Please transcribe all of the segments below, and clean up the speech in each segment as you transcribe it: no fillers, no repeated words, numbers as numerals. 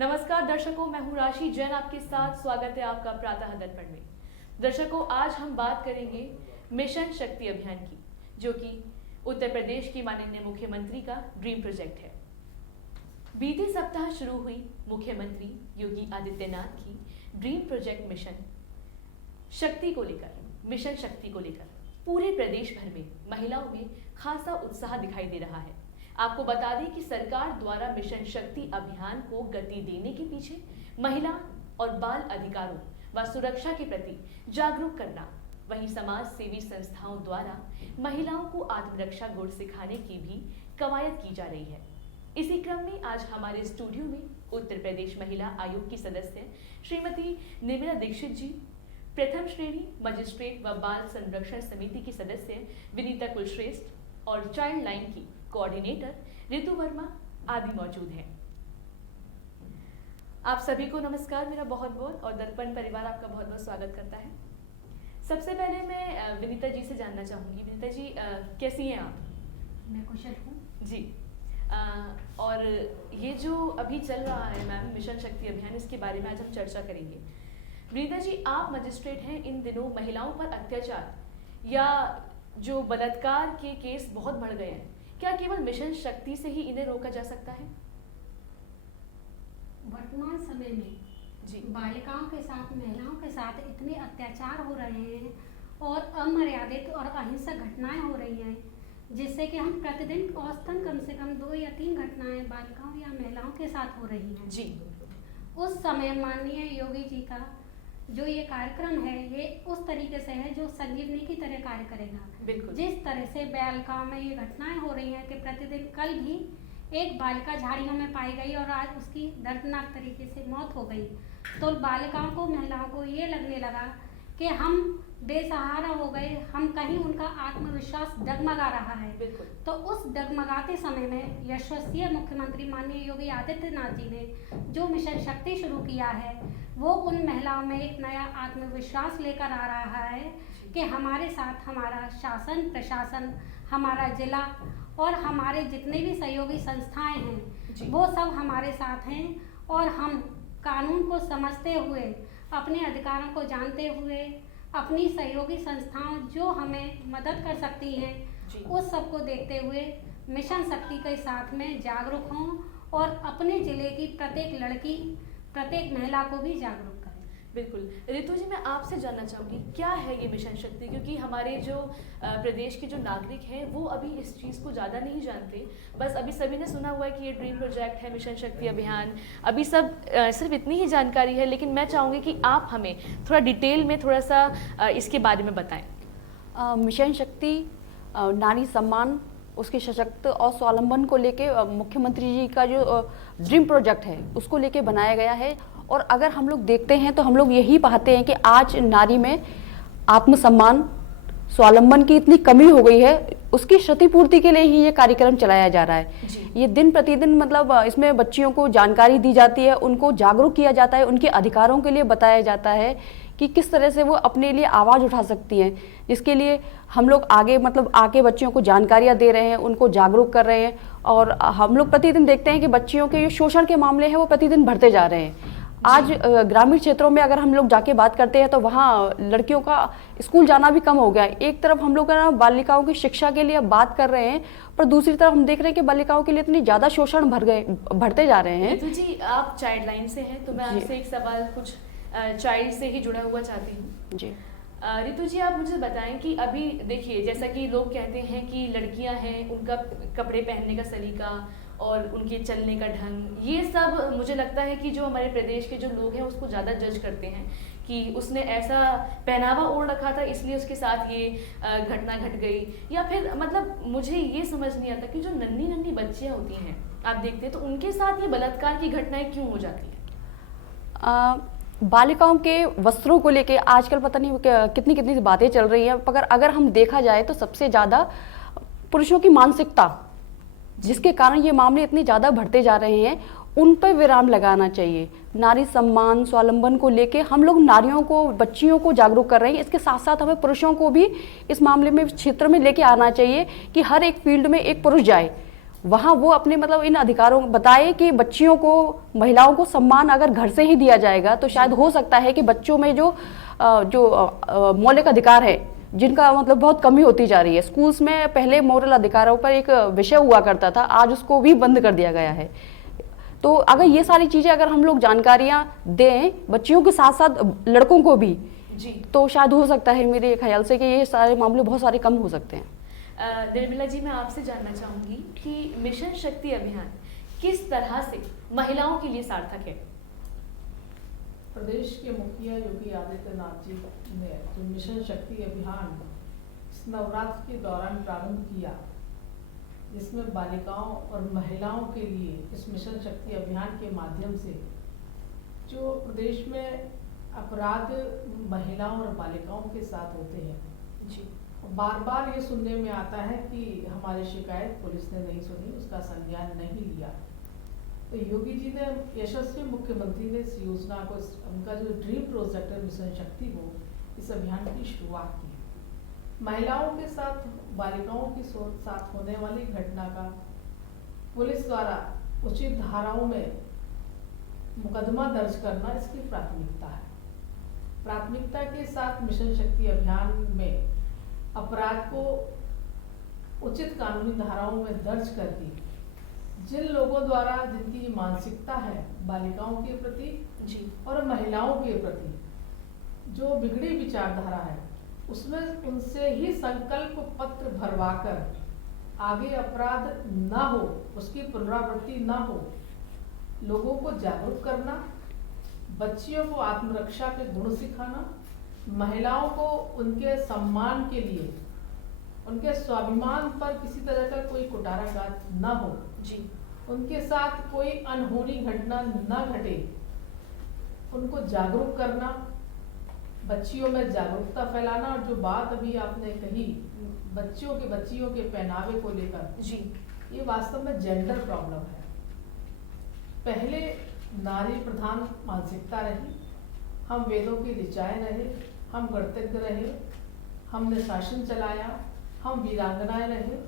नमस्कार दर्शकों, मैं हूँ राशि जैन आपके साथ। स्वागत है आपका प्रातः दर्पण में। दर्शकों, आज हम बात करेंगे मिशन शक्ति अभियान की, जो कि उत्तर प्रदेश की माननीय मुख्यमंत्री का ड्रीम प्रोजेक्ट है। बीते सप्ताह शुरू हुई मुख्यमंत्री योगी आदित्यनाथ की ड्रीम प्रोजेक्ट मिशन शक्ति को लेकर पूरे प्रदेश भर में महिलाओं में खासा उत्साह दिखाई दे रहा है। आपको बता दें कि सरकार द्वारा मिशन शक्ति अभियान को गति देने के पीछे महिला और बाल अधिकारों व सुरक्षा के प्रति जागरूक करना, वहीं समाज सेवी संस्थाओं द्वारा महिलाओं को आत्मरक्षा गुण सिखाने की भी कवायद की जा रही है। इसी क्रम में आज हमारे स्टूडियो में उत्तर प्रदेश महिला आयोग की सदस्य श्रीमती निर्मला दीक्षित जी, प्रथम श्रेणी मजिस्ट्रेट व बाल संरक्षण समिति की सदस्य विनीता कुलश्रेष्ठ और चाइल्ड लाइन की कोऑर्डिनेटर रितु वर्मा आदि मौजूद हैं। आप सभी को नमस्कार, मेरा बहुत बहुत और दर्पण परिवार आपका बहुत बहुत स्वागत करता है। सबसे पहले मैं विनीता जी से जानना चाहूंगी। विनीता जी, कैसी हैं आप? मैं कुशल हूँ जी। और ये जो अभी चल रहा है मैम मिशन शक्ति अभियान, इसके बारे में आज हम चर्चा करेंगे। विनीता जी, आप मजिस्ट्रेट हैं। इन दिनों महिलाओं पर अत्याचार या जो बलात्कार के केस बहुत बढ़ गए हैं, क्या केवल मिशन शक्ति से ही इन्हें रोका जा सकता है? वर्तमान समय में जी, बालिकाओं के साथ, महिलाओं के साथ इतने अत्याचार हो रहे हैं और अमर्यादित और अहिंसक घटनाएं हो रही हैं, जिससे कि हम प्रतिदिन औसतन कम से कम 2 या 3 घटनाएं बालिकाओं या महिलाओं के साथ हो रही हैं। जी। उस समय माननीय योगी जी का जो ये कार्यक्रम है, ये उस तरीके से है जो संजीवनी की तरह कार्य करेगा। बिल्कुल। जिस तरह से बालिकाओं में ये घटनाएं हो रही हैं कि प्रतिदिन, कल भी एक बालिका झाड़ियों में पाई गई और आज उसकी दर्दनाक तरीके से मौत हो गई, तो बालिकाओं को, महिलाओं को ये लगने लगा कि हम बेसहारा हो गए, हम कहीं उनका आत्मविश्वास डगमगा रहा है। बिल्कुल। तो उस डगमगाते समय में यशस्वी मुख्यमंत्री माननीय योगी आदित्यनाथ जी ने जो मिशन शक्ति शुरू किया है, वो उन महिलाओं में एक नया आत्मविश्वास लेकर आ रहा है कि हमारे साथ हमारा शासन, प्रशासन, हमारा जिला और हमारे जितने भी सहयोगी संस्थाएं हैं, वो सब हमारे साथ हैं और हम कानून को समझते हुए, अपने अधिकारों को जानते हुए, अपनी सहयोगी संस्थाओं जो हमें मदद कर सकती हैं, उस सब को देखते हुए मिशन शक्ति के साथ में जागरूक हों और अपने ज़िले की प्रत्येक लड़की, प्रत्येक महिला को भी जागरूक करें। बिल्कुल। रितु जी, मैं आपसे जानना चाहूँगी, क्या है ये मिशन शक्ति? क्योंकि हमारे जो प्रदेश के जो नागरिक हैं वो अभी इस चीज़ को ज़्यादा नहीं जानते। बस अभी सभी ने सुना हुआ है कि ये ड्रीम प्रोजेक्ट है मिशन शक्ति अभियान, अभी सब सिर्फ इतनी ही जानकारी है। लेकिन मैं चाहूँगी कि आप हमें थोड़ा डिटेल में थोड़ा सा इसके बारे में बताएं। मिशन शक्ति नारी सम्मान, उसके सशक्त और स्वावलंबन को लेके मुख्यमंत्री जी का जो ड्रीम प्रोजेक्ट है उसको लेके बनाया गया है। और अगर हम लोग देखते हैं तो हम लोग यही पाते हैं कि आज नारी में आत्मसम्मान, स्वावलंबन की इतनी कमी हो गई है, उसकी क्षतिपूर्ति के लिए ही ये कार्यक्रम चलाया जा रहा है। ये दिन प्रतिदिन मतलब इसमें बच्चियों को जानकारी दी जाती है, उनको जागरूक किया जाता है, उनके अधिकारों के लिए बताया जाता है कि किस तरह से वो अपने लिए आवाज़ उठा सकती हैं। इसके लिए हम लोग आगे आके बच्चियों को जानकारियाँ दे रहे हैं, उनको जागरूक कर रहे हैं। और हम लोग प्रतिदिन देखते हैं कि बच्चियों के जो शोषण के मामले हैं वो प्रतिदिन बढ़ते जा रहे हैं। आज ग्रामीण क्षेत्रों में अगर हम लोग जाके बात करते हैं तो वहाँ लड़कियों का स्कूल जाना भी कम हो गया है। एक तरफ हम लोग बालिकाओं की शिक्षा के लिए बात कर रहे हैं, पर दूसरी तरफ हम देख रहे हैं कि बालिकाओं के लिए इतनी ज़्यादा शोषण बढ़ते जा रहे हैं। रितु जी, आप चाइल्ड लाइन से हैं, तो मैं आपसे एक सवाल कुछ चाइल्ड से ही जुड़ा हुआ चाहती हूँ। जी रितु जी, आप मुझे बताएं कि अभी देखिए, जैसा कि लोग कहते हैं कि लड़कियां हैं, उनका कपड़े पहनने का सलीका और उनके चलने का ढंग, ये सब मुझे लगता है कि जो हमारे प्रदेश के जो लोग हैं उसको ज़्यादा जज करते हैं कि उसने ऐसा पहनावा ओढ़ रखा था इसलिए उसके साथ ये घटना घट गई। या फिर मुझे ये समझ नहीं आता कि जो नन्ही नन्ही बच्चियाँ होती हैं, आप देखते हैं, तो उनके साथ ये बलात्कार की घटनाएं क्यों हो जाती हैं? बालिकाओं के वस्त्रों को लेके आजकल पता नहीं कितनी कितनी बातें चल रही हैं, मगर अगर हम देखा जाए तो सबसे ज़्यादा पुरुषों की मानसिकता, जिसके कारण ये मामले इतने ज़्यादा बढ़ते जा रहे हैं, उन पर विराम लगाना चाहिए। नारी सम्मान, स्वावलंबन को लेके हम लोग नारियों को, बच्चियों को जागरूक कर रहे हैं। इसके साथ साथ हमें पुरुषों को भी इस मामले में, क्षेत्र में लेके आना चाहिए कि हर एक फील्ड में एक पुरुष जाए वहाँ वो अपने मतलब इन अधिकारों बताए कि बच्चियों को, महिलाओं को सम्मान अगर घर से ही दिया जाएगा तो शायद हो सकता है कि बच्चों में जो मौलिक अधिकार है जिनका मतलब बहुत कमी होती जा रही है। स्कूल्स में पहले मॉरल अधिकारों पर एक विषय हुआ करता था, आज उसको भी बंद कर दिया गया है। तो अगर ये सारी चीज़ें अगर हम लोग जानकारियाँ दें बच्चियों के साथ साथ लड़कों को भी जी, तो शायद हो सकता है मेरे ख्याल से कि ये सारे मामले बहुत सारे कम हो सकते हैं। निर्मला जी, मैं आपसे जानना चाहूंगी कि मिशन शक्ति अभियान किस तरह से महिलाओं के लिए सार्थक है? प्रदेश के मुखिया योगी आदित्यनाथ जी ने जो मिशन शक्ति अभियान इस नवरात्र के दौरान प्रारंभ किया, जिसमें बालिकाओं और महिलाओं के लिए इस मिशन शक्ति अभियान के माध्यम से जो प्रदेश में अपराध महिलाओं और बालिकाओं के साथ होते हैं, जी, बार बार ये सुनने में आता है कि हमारी शिकायत पुलिस ने नहीं सुनी, उसका संज्ञान नहीं लिया। तो योगी जी ने, यशस्वी मुख्यमंत्री ने इस योजना को, उनका जो ड्रीम प्रोजेक्ट है मिशन शक्ति को, इस अभियान की शुरुआत की। महिलाओं के साथ, बालिकाओं के साथ होने वाली घटना का पुलिस द्वारा उचित धाराओं में मुकदमा दर्ज करना इसकी प्राथमिकता है। प्राथमिकता के साथ मिशन शक्ति अभियान में अपराध को उचित कानूनी धाराओं में दर्ज करके जिन लोगों द्वारा, जिनकी मानसिकता है बालिकाओं के प्रति जी, और महिलाओं के प्रति जो बिगड़ी विचारधारा है, उसमें उनसे ही संकल्प पत्र भरवाकर आगे अपराध ना हो, उसकी पुनरावृत्ति ना हो, लोगों को जागरूक करना, बच्चियों को आत्मरक्षा के गुण सिखाना, महिलाओं को उनके सम्मान के लिए, उनके स्वाभिमान पर किसी तरह का कोई कुटाराघात न हो, जी, उनके साथ कोई अनहोनी घटना न घटे, उनको जागरूक करना, बच्चियों में जागरूकता फैलाना। और जो बात अभी आपने कही बच्चियों के पहनावे को लेकर, जी, ये वास्तव में जेंडर प्रॉब्लम है। पहले नारी प्रधान मानसिकता रही, हम वेदों की ऋचाएं रहे, हम गणतज्ञ रहे, हमने शासन चलाया, हम वीरांगनाएं रहे,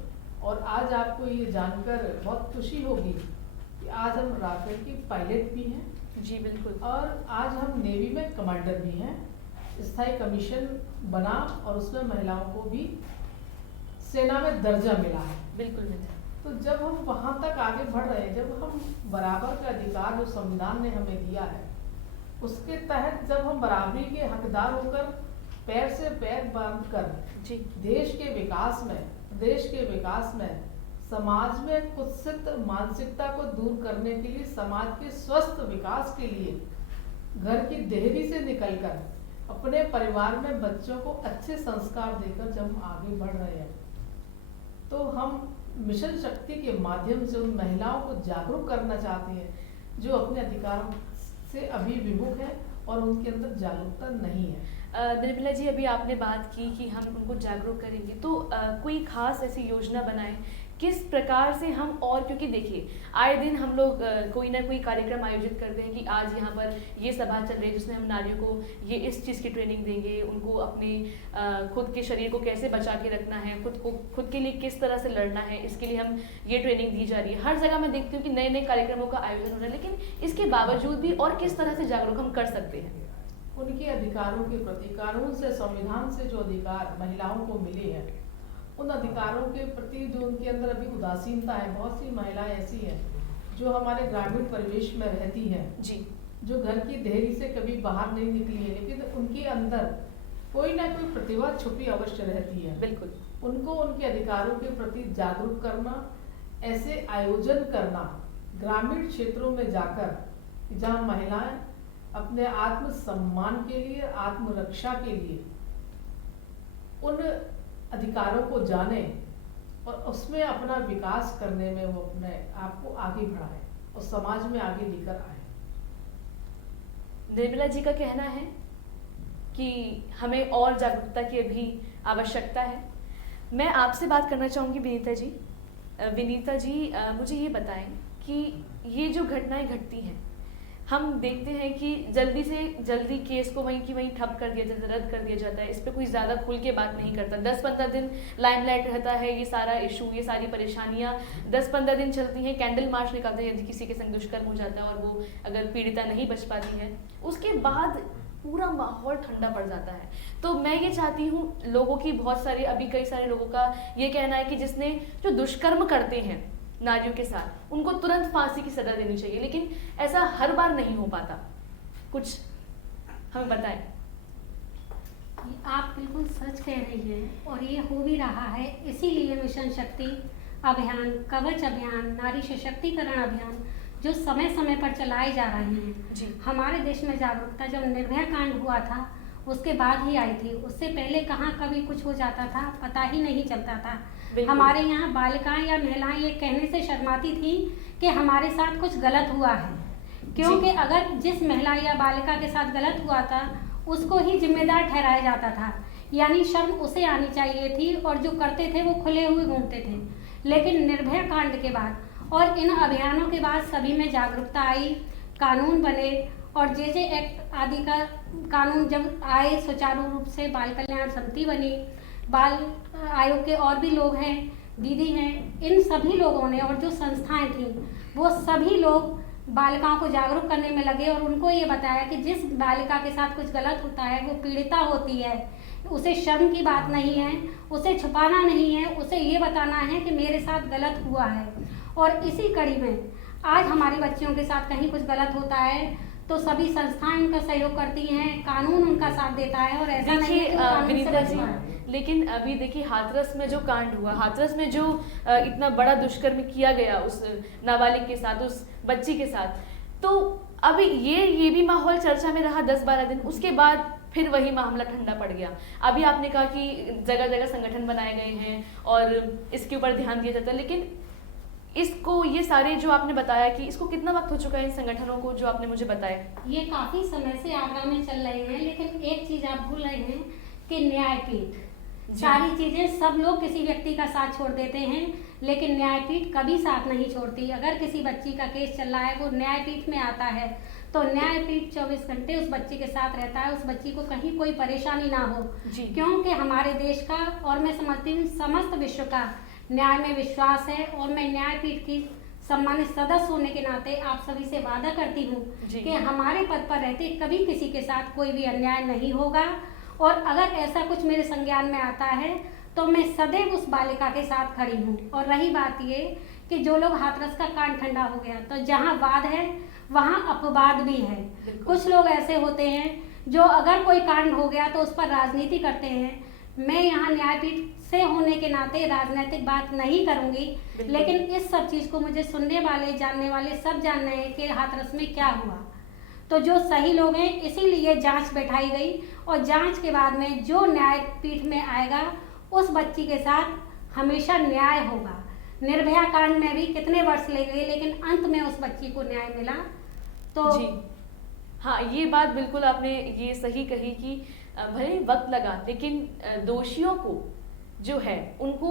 और आज आपको ये जानकर बहुत खुशी होगी कि आज हम राफेल की पायलट भी हैं। जी, बिल्कुल। और आज हम नेवी में कमांडर भी हैं। स्थायी कमीशन बना और उसमें महिलाओं को भी सेना में दर्जा मिला है। बिल्कुल मिलता है। तो जब हम वहाँ तक आगे बढ़ रहे हैं, जब हम बराबर का अधिकार जो संविधान ने हमें दिया है, उसके तहत जब हम बराबरी के हकदार होकर पैर से पैर बांधकर जी, देश के विकास में समाज में कुत्सित मानसिकता को दूर करने के लिए, समाज के स्वस्थ विकास के लिए, घर की देहरी से निकलकर अपने परिवार में बच्चों को अच्छे संस्कार देकर जब हम आगे बढ़ रहे हैं, तो हम मिशन शक्ति के माध्यम से उन महिलाओं को जागरूक करना चाहते हैं जो अपने अधिकारों से अभी विमुख है और उनके अंदर जागरूकता नहीं है। निर्मला जी, अभी आपने बात की कि हम उनको जागरूक करेंगे, तो कोई खास ऐसी योजना बनाएं किस प्रकार से हम, और क्योंकि देखिए आए दिन हम लोग कोई ना कोई कार्यक्रम आयोजित करते हैं कि आज यहाँ पर ये सभा चल रही है जिसमें हम नारियों को ये इस चीज़ की ट्रेनिंग देंगे, उनको अपने खुद के शरीर को कैसे बचा के रखना है, खुद के लिए किस तरह से लड़ना है, इसके लिए हम ये ट्रेनिंग दी जा रही है। हर जगह मैं देखती हूँ कि नए नए कार्यक्रमों का आयोजन हो रहा है, लेकिन इसके बावजूद भी और किस तरह से जागरूक हम कर सकते हैं? उनके अधिकारों के प्रति, कानून से, संविधान से जो अधिकार महिलाओं को मिले हैं, उन अधिकारों के प्रति जो उनके अंदर अभी उदासीनता है। बहुत सी महिलाएं ऐसी हैं जो हमारे ग्रामीण परिवेश में रहती हैं, जी, जो घर की देहरी से कभी बाहर नहीं निकली है, लेकिन उनके अंदर कोई ना कोई प्रतिभा छुपी अवश्य रहती है। बिल्कुल। उनको उनके अधिकारों के प्रति जागरूक करना, ऐसे आयोजन करना ग्रामीण क्षेत्रों में जाकर, जहाँ महिलाएं अपने आत्मसम्मान के लिए, आत्मरक्षा के लिए उन अधिकारों को जाने और उसमें अपना विकास करने में वो अपने आप को आगे बढ़ाए और समाज में आगे लेकर आए। निर्मला जी का कहना है कि हमें और जागरूकता की अभी आवश्यकता है। मैं आपसे बात करना चाहूँगी विनीता जी। विनीता जी, मुझे ये बताएं कि ये जो घटनाएं घटती हैं, हम देखते हैं कि जल्दी से जल्दी केस को वहीं की वहीं ठप कर दिया जाता है, रद्द कर दिया जाता है, इस पे कोई ज़्यादा खुल के बात नहीं करता। 10-15 दिन लाइमलाइट रहता है ये सारा इशू, ये सारी परेशानियाँ 10-15 दिन चलती हैं। कैंडल मार्च निकालते हैं यदि किसी के संग दुष्कर्म हो जाता है और वो अगर पीड़िता नहीं बच पाती है, उसके बाद पूरा माहौल ठंडा पड़ जाता है। तो मैं ये चाहती हूँ, लोगों की बहुत सारे, अभी कई सारे लोगों का ये कहना है कि जिसने जो दुष्कर्म करते हैं नारियों के साथ, उनको तुरंत फांसी की सजा देनी चाहिए, लेकिन ऐसा हर बार नहीं हो पाता। कुछ हमें बताएं। आप बिल्कुल सच कह रही हैं और ये हो भी रहा है। इसीलिए मिशन शक्ति अभियान, कवच अभियान, नारी सशक्तिकरण अभियान जो समय समय पर चलाए जा रहे हैं। जी। हमारे देश में जागरूकता जब निर्भया कांड हुआ था उसके बाद ही आई थी, उससे पहले कहाँ कभी कुछ हो जाता था पता ही नहीं चलता था। हमारे यहाँ बालिकाएं या महिलाएं ये कहने से शर्माती थी कि हमारे साथ कुछ गलत हुआ है, क्योंकि अगर जिस महिला या बालिका के साथ गलत हुआ था उसको ही जिम्मेदार ठहराया जाता था, यानी शर्म उसे आनी चाहिए थी और जो करते थे वो खुले हुए घूमते थे। लेकिन निर्भया कांड के बाद और इन अभियानों के बाद सभी में जागरूकता आई, कानून बने और जे एक्ट आदि का कानून जब आए, सुचारू रूप से बाल कल्याण समिति बनी, बाल आयोग के और भी लोग हैं, दीदी हैं, इन सभी लोगों ने और जो संस्थाएं थीं वो सभी लोग बालिकाओं को जागरूक करने में लगे और उनको ये बताया कि जिस बालिका के साथ कुछ गलत होता है वो पीड़िता होती है, उसे शर्म की बात नहीं है, उसे छुपाना नहीं है, उसे ये बताना है कि मेरे साथ गलत हुआ है। और इसी कड़ी में आज हमारी बच्चियों के साथ कहीं कुछ गलत होता है तो सभी संस्थाएं उनका सहयोग करती हैं, कानून उनका साथ देता है और ऐसा नहीं है कि वो कानून से विनीता बच जी, पाए। लेकिन अभी देखिए हाथरस में जो कांड हुआ, हाथरस में जो इतना बड़ा दुष्कर्म किया गया उस नाबालिग के साथ, उस बच्ची के साथ, तो अभी ये भी माहौल चर्चा में रहा 10-12 दिन, उसके बाद फिर वही मामला ठंडा पड़ गया। अभी आपने कहा कि जगह जगह संगठन बनाए गए हैं और इसके ऊपर ध्यान दिया जाता है, लेकिन इसको, ये सारे जो आपने बताया कि इसको कितना वक्त हो चुका है इन संगठनों को जो आपने मुझे बताया? ये काफी समय से आगरा में चल रहे हैं, लेकिन एक चीज आप भूल रहे हैं कि न्यायपीठ, सारी चीजें सब लोग किसी व्यक्ति का साथ छोड़ देते हैं लेकिन न्यायपीठ कभी साथ नहीं छोड़ती। अगर किसी बच्ची का केस चल रहा है वो न्यायपीठ में आता है तो न्यायपीठ 24 घंटे उस बच्ची के साथ रहता है, उस बच्ची को कहीं कोई परेशानी ना हो, क्योंकि हमारे देश का और मैं समझती हूँ समस्त विश्व का न्याय में विश्वास है। और मैं न्यायपीठ की सम्मानित सदस्य होने के नाते आप सभी से वादा करती हूँ कि हमारे पद पर रहते कभी किसी के साथ कोई भी अन्याय नहीं होगा और अगर ऐसा कुछ मेरे संज्ञान में आता है तो मैं सदैव उस बालिका के साथ खड़ी हूँ। और रही बात ये कि जो लोग हाथरस का कांड ठंडा हो गया तो जहाँ वाद है वहाँ अपवाद भी है। कुछ लोग ऐसे होते हैं जो अगर कोई कांड हो गया तो उस पर राजनीति करते हैं। मैं यहाँ न्यायपीठ से होने के नाते राजनीतिक बात नहीं करूंगी, लेकिन इस सब चीज़ को मुझे सुनने वाले, जानने वाले सब जान रहे हैं कि हाथरस में क्या हुआ। तो जो सही लोग हैं इसीलिए जांच बैठाई गई और जांच के बाद में जो न्यायपीठ में आएगा उस बच्ची के साथ हमेशा न्याय होगा। निर्भया कांड में भी कितने वर्ष ले गए लेकिन अंत में उस बच्ची को न्याय मिला। तो जी हाँ, ये बात बिल्कुल आपने ये सही कही कि भले वक्त लगा लेकिन दोषियों को जो है उनको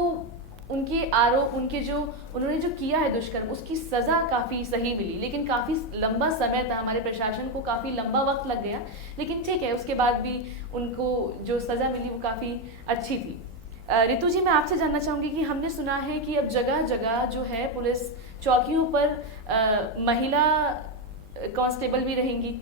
उनके आरोप, उनके जो उन्होंने जो किया है दुष्कर्म, उसकी सज़ा काफ़ी सही मिली, लेकिन काफ़ी लंबा समय था, हमारे प्रशासन को काफ़ी लंबा वक्त लग गया, लेकिन ठीक है उसके बाद भी उनको जो सज़ा मिली वो काफ़ी अच्छी थी। रितु जी, मैं आपसे जानना चाहूँगी कि हमने सुना है कि अब जगह जगह जो है पुलिस चौकियों पर महिला कांस्टेबल भी रहेंगी।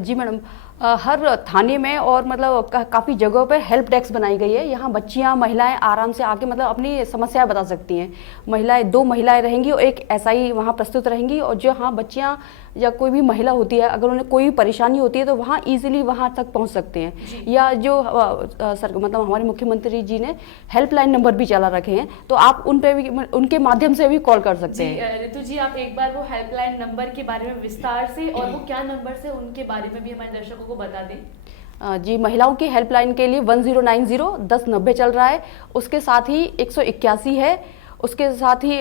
जी मैडम, हर थाने में और मतलब काफ़ी जगहों पे हेल्प डेस्क बनाई गई है। यहाँ बच्चियाँ, महिलाएं आराम से आके मतलब अपनी समस्याएं बता सकती हैं। महिलाएं, 2 महिलाएं रहेंगी और एक एसआई वहाँ प्रस्तुत रहेंगी और जो हाँ बच्चियाँ या कोई भी महिला होती है अगर उन्हें कोई परेशानी होती है तो वहाँ इजीली वहाँ तक पहुँच सकते हैं। या जो मतलब हमारे मुख्यमंत्री जी ने हेल्पलाइन नंबर भी चला रखे हैं तो आप उन पे भी, उनके माध्यम से भी कॉल कर सकते हैं। रितु जी, आप एक बार वो हेल्पलाइन नंबर के बारे में विस्तार से और वो क्या नंबर से, उनके बारे में भी हमारे दर्शकों को बता दें। जी, महिलाओं की हेल्पलाइन के लिए 1090 1090 चल रहा है, उसके साथ ही 181 है, उसके साथ ही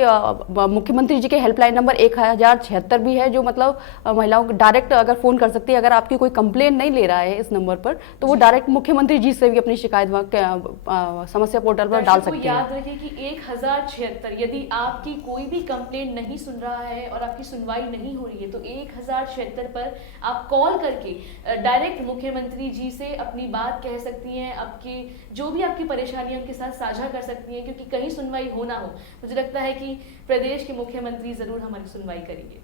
मुख्यमंत्री जी के हेल्पलाइन नंबर 1076 भी है, जो मतलब महिलाओं को डायरेक्ट अगर फ़ोन कर सकती है। अगर आपकी कोई कंप्लेन नहीं ले रहा है इस नंबर पर, तो वो डायरेक्ट मुख्यमंत्री जी से भी अपनी शिकायत समस्या पोर्टल पर डाल सकते हैं। याद रखिए कि 1076, यदि आपकी कोई भी कंप्लेंट नहीं सुन रहा है और आपकी सुनवाई नहीं हो रही है, तो 1076 पर आप कॉल करके डायरेक्ट मुख्यमंत्री जी से अपनी बात कह सकती हैं, आपकी जो भी आपकी परेशानियां उनके साथ साझा कर सकती हैं, क्योंकि कहीं सुनवाई हो ना हो, मुझे लगता है कि प्रदेश के मुख्यमंत्री जरूर हमारी सुनवाई करेंगे।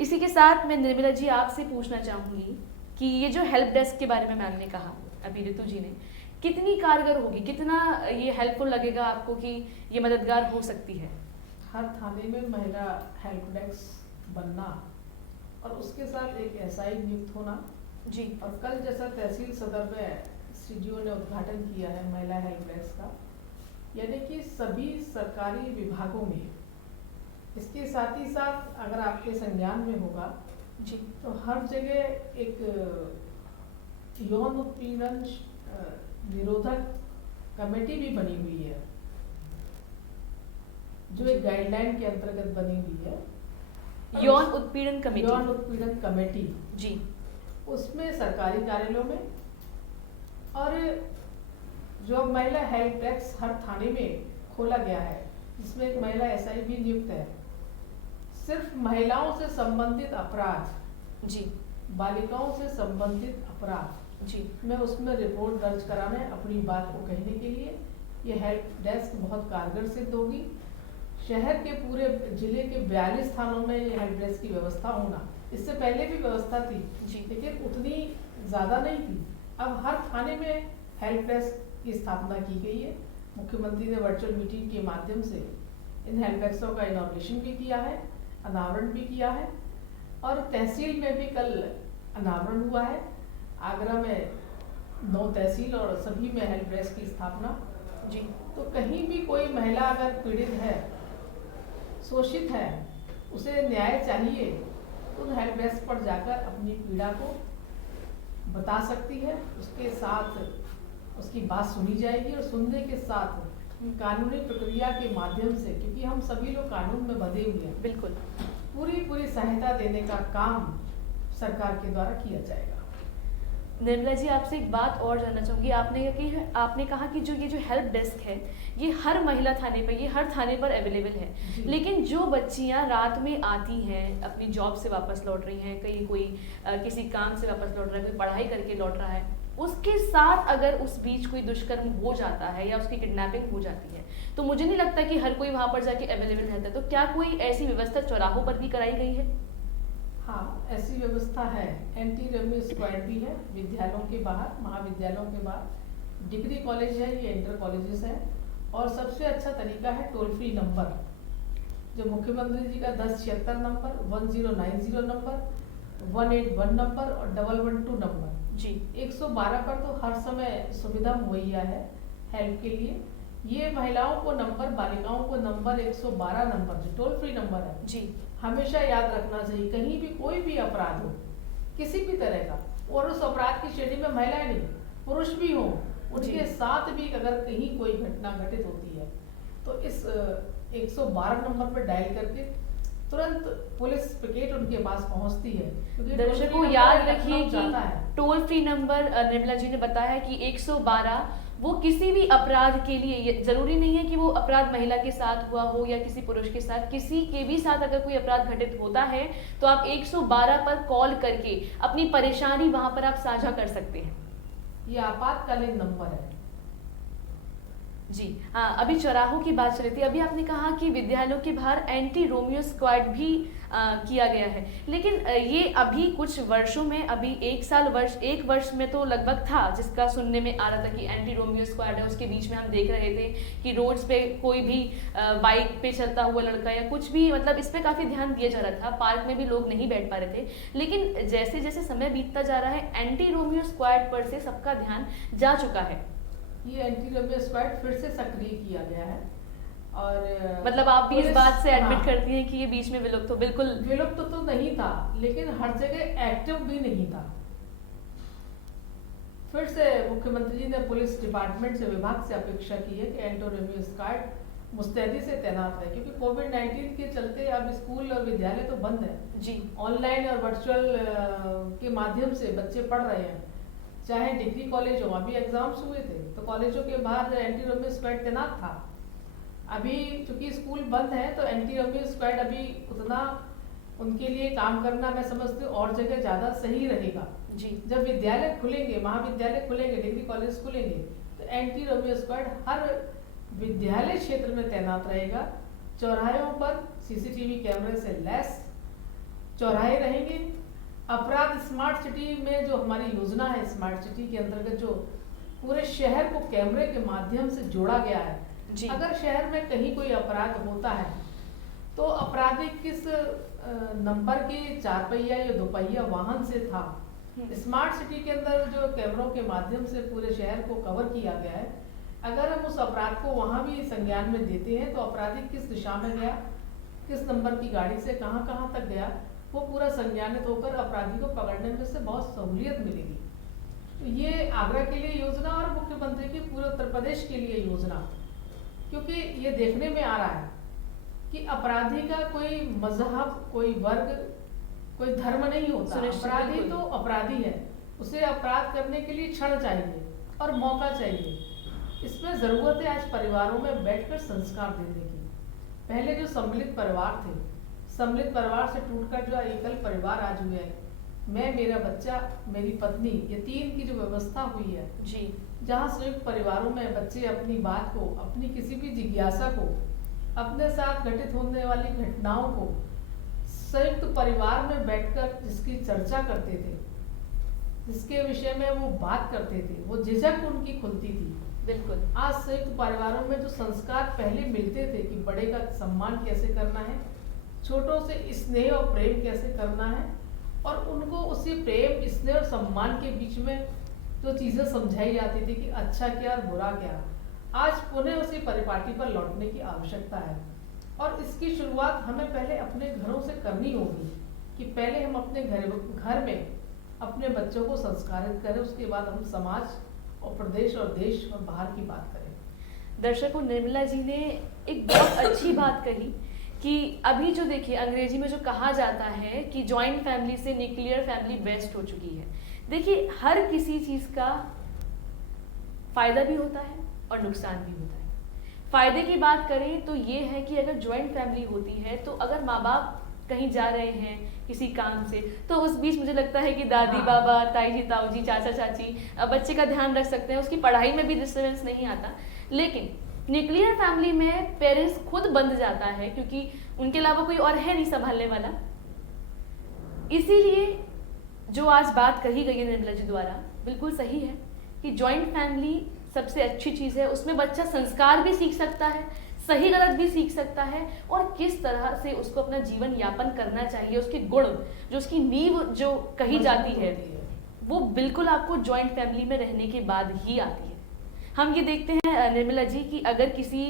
इसी के साथ मैं निर्मला जी आपसे पूछना चाहूंगी कि ये जो हेल्प डेस्क के बारे में मैम ने कहा अभी ऋतु जी ने, कितनी कारगर होगी, कितना ये हेल्पफुल लगेगा आपको कि ये मददगार हो सकती है? हर थाने में महिला हेल्प डेस्क बनना और उसके साथ एक SI नियुक्त होना जी, और कल जैसा तहसील सदर में CDO ने उद्घाटन किया है महिला हेल्प डेस्क का, यानी कि सभी सरकारी विभागों में, इसके साथ ही साथ अगर आपके संज्ञान में होगा जी, तो हर जगह एक यौन उत्पीड़न निरोधक कमेटी भी बनी हुई है, जो एक गाइडलाइन के अंतर्गत बनी हुई है। यौन उत्पीड़न कमेटी। यौन उत्पीड़न कमेटी जी, उसमें सरकारी कार्यालयों में, और जो महिला हेल्प डेस्क हर थाने में खोला गया है, जिसमें एक महिला SI भी नियुक्त है। सिर्फ महिलाओं से संबंधित अपराध, जी, बालिकाओं से संबंधित अपराध जी, में उसमें रिपोर्ट दर्ज कराने, अपनी बात को कहने के लिए ये हेल्प डेस्क बहुत कारगर सिद्ध होगी। शहर के पूरे जिले के 42 थानों में ये हेल्प डेस्क की व्यवस्था होना, इससे पहले भी व्यवस्था थी जी, लेकिन उतनी ज़्यादा नहीं थी। अब हर थाने में हेल्प डेस्क की स्थापना की गई है। मुख्यमंत्री ने वर्चुअल मीटिंग के माध्यम से इन हेल्प डेस्कों का इनॉग्रेशन भी किया है, अनावरण भी किया है, और तहसील में भी कल अनावरण हुआ है। आगरा में 9 तहसील और सभी में हेल्प डेस्क की स्थापना। जी, तो कहीं भी कोई महिला अगर पीड़ित है, शोषित है, उसे न्याय चाहिए, तो उन हेल्प डेस्क पर जाकर अपनी पीड़ा को बता सकती है। उसके साथ उसकी बात सुनी जाएगी और सुनने के साथ कानूनी प्रक्रिया के माध्यम से, क्योंकि हम सभी लोग कानून में बंधे हुए हैं, बिल्कुल पूरी सहायता देने का काम सरकार के द्वारा किया जाएगा। निर्मला जी, आपसे एक बात और जानना चाहूँगी। आपने कहा कि जो ये जो हेल्प डेस्क है, ये हर महिला थाने पर, ये हर थाने पर अवेलेबल है, लेकिन जो बच्चियाँ रात में आती हैं, अपनी जॉब से वापस लौट रही हैं, कहीं कोई किसी काम से वापस लौट रहा है, कोई पढ़ाई करके लौट रहा है, उसके साथ अगर उस बीच कोई दुष्कर्म हो जाता है या उसकी किडनैपिंग हो जाती है, तो मुझे नहीं लगता कि हर कोई वहाँ पर जाके अवेलेबल रहता है। तो क्या कोई ऐसी व्यवस्था चौराहों पर भी कराई गई है? हाँ, ऐसी व्यवस्था है। एंटी रेमनी स्क्वाड भी है विद्यालयों के बाहर, महाविद्यालयों के बाहर, डिग्री कॉलेज है, ये इंटर कॉलेजेस है। और सबसे अच्छा तरीका है टोल फ्री नंबर, जो मुख्यमंत्री जी का 1076 नंबर, 1090 नंबर, 181 नंबर और 112 नंबर जी, 112 पर तो हर समय सुविधा मुहैया है हेल्प के लिए। ये महिलाओं को नंबर, बालिकाओं को नंबर 112 नंबर जो टोल फ्री नंबर है जी, हमेशा याद रखना चाहिए। कहीं भी कोई भी अपराध हो, किसी भी तरह का, और उस अपराध की श्रेणी में महिलाएं नहीं, पुरुष भी हो, उनके साथ भी अगर कहीं कोई घटना घटित होती है, तो इस 112 नंबर पर डायल करके तुरंत पुलिस पिकेट उनके पास पहुंचती है। दर्शकों याद रखिए कि toll free number Nirmala ji ने बताया कि 112, वो किसी भी अपराध के लिए, जरूरी नहीं है कि वो अपराध महिला के साथ हुआ हो या किसी पुरुष के साथ, किसी के भी साथ अगर कोई अपराध घटित होता है तो आप 112 पर कॉल करके अपनी परेशानी वहां पर आप साझा कर सकते हैं। ये आपातकालीन नंबर है। जी हाँ, अभी चौराहों की बात चल रही थी। अभी आपने कहा कि विद्यालयों के बाहर एंटी रोमियो स्क्वाड भी किया गया है, लेकिन ये अभी कुछ वर्षों में, अभी एक वर्ष में तो लगभग था, जिसका सुनने में आ रहा था कि एंटी रोमियो स्क्वाड है। उसके बीच में हम देख रहे थे कि रोड्स पे कोई भी बाइक पे चलता हुआ लड़का या कुछ भी, मतलब इस पे काफ़ी ध्यान दिया जा रहा था। पार्क में भी लोग नहीं बैठ पा रहे थे, लेकिन जैसे जैसे समय बीतता जा रहा है, एंटी रोमियो स्क्वाड पर से सबका ध्यान जा चुका है। ये एंटी रोमियो स्क्वाड फिर से सक्रिय किया गया है, और मतलब आप भी इस बात से एडमिट करती हैं कि ये बीच में विलुप्त हो? बिल्कुल विलुप्त तो नहीं था, लेकिन हर जगह एक्टिव भी नहीं था। फिर से मुख्यमंत्री जी ने पुलिस डिपार्टमेंट से, विभाग से अपेक्षा की है कि एंटी रोमियो स्क्वाड मुस्तैदी से तैनात रहे, क्योंकि कोविड-19 के चलते अब स्कूल और विद्यालय तो बंद है। जी ऑनलाइन और वर्चुअल के माध्यम से बच्चे पढ़ रहे हैं। चाहे डिग्री कॉलेज हो, अभी एग्जाम्स हुए थे तो कॉलेजों के बाहर एंटी रोमियो स्क्वाड तैनात था। अभी चूंकि स्कूल बंद है तो एंटी रोमियो स्क्वाड अभी उतना उनके लिए काम करना मैं समझती हूँ और जगह ज़्यादा सही रहेगा। जी जब विद्यालय खुलेंगे, महाविद्यालय खुलेंगे, डिग्री कॉलेज खुलेंगे तो एंटी रोमियो स्क्वाड हर विद्यालय क्षेत्र में तैनात रहेगा। चौराहों पर सीसीटीवी कैमरे से लैस चौराहे रहेंगे। अपराध स्मार्ट सिटी में जो हमारी योजना है, स्मार्ट सिटी के अंतर्गत जो पूरे शहर को कैमरे के माध्यम से जोड़ा गया है। जी अगर शहर में कहीं कोई अपराध होता है तो अपराधी किस नंबर के 4 पहिया या 2 पहिया वाहन से था, स्मार्ट सिटी के अंदर जो कैमरों के माध्यम से पूरे शहर को कवर किया गया है, अगर हम उस अपराध को वहां भी संज्ञान में देते हैं तो अपराधी किस दिशा में गया, किस नंबर की गाड़ी से कहां कहां तक गया, वो पूरा संज्ञानित होकर अपराधी को पकड़ने में से बहुत सहूलियत मिलेगी। तो ये आगरा के लिए योजना और मुख्यमंत्री की पूरे उत्तर प्रदेश के लिए योजना, क्योंकि ये देखने में आ रहा है कि अपराधी का कोई मजहब, कोई वर्ग, कोई धर्म नहीं होता। अपराधी तो अपराधी है, उसे अपराध करने के लिए क्षण चाहिए और मौका चाहिए। इसमें जरूरत है आज परिवारों में बैठकर संस्कार देने की। पहले जो सम्मिलित परिवार थे, सम्मिलित परिवार से टूटकर जो एकल परिवार आज हुए हैं, मैं, मेरा बच्चा, मेरी पत्नी, ये 3 की जो व्यवस्था हुई है, जी जहाँ संयुक्त परिवारों में बच्चे अपनी बात को, अपनी किसी भी जिज्ञासा को, अपने साथ घटित होने वाली घटनाओं को संयुक्त परिवार में बैठकर जिसकी चर्चा करते थे, जिसके विषय में वो बात करते थे, वो झिझक उनकी खुलती थी। बिल्कुल। आज संयुक्त परिवारों में जो संस्कार पहले मिलते थे कि बड़े का सम्मान कैसे करना है, छोटों से स्नेह और प्रेम कैसे करना है, और उनको उसी प्रेम, स्नेह और सम्मान के बीच में जो चीजें समझाई जाती थी कि अच्छा क्या और बुरा क्या, आज पुनः उसी परिपाटी पर लौटने की आवश्यकता है। और इसकी शुरुआत हमें पहले अपने घरों से करनी होगी कि पहले हम अपने घर में अपने बच्चों को संस्कारित करें, उसके बाद हम समाज और प्रदेश और देश और बाहर की बात करें। दर्शकों, निर्मला जी ने एक बहुत अच्छी बात कही कि अभी जो देखिए अंग्रेजी में जो कहा जाता है कि जॉइंट फैमिली से न्यूक्लियर फैमिली बेस्ट हो चुकी है। देखिए हर किसी चीज़ का फायदा भी होता है और नुकसान भी होता है। फायदे की बात करें तो ये है कि अगर जॉइंट फैमिली होती है तो अगर माँ बाप कहीं जा रहे हैं किसी काम से, तो उस बीच मुझे लगता है कि दादी बाबा, ताई जी, ताऊ जी, चाचा चाची बच्चे का ध्यान रख सकते हैं, उसकी पढ़ाई में भी डिस्टर्बेंस नहीं आता। लेकिन न्यूक्लियर फैमिली में पेरेंट्स खुद बंध जाता है क्योंकि उनके अलावा कोई और है नहीं संभालने वाला। इसीलिए जो आज बात कही गई है निर्मला जी द्वारा बिल्कुल सही है कि जॉइंट फैमिली सबसे अच्छी चीज़ है। उसमें बच्चा संस्कार भी सीख सकता है, सही गलत भी सीख सकता है, और किस तरह से उसको अपना जीवन यापन करना चाहिए, उसके गुण, जो उसकी नींव जो कही जाती है, वो बिल्कुल आपको जॉइंट फैमिली में रहने के बाद ही आती है। हम ये देखते हैं निर्मला जी कि अगर किसी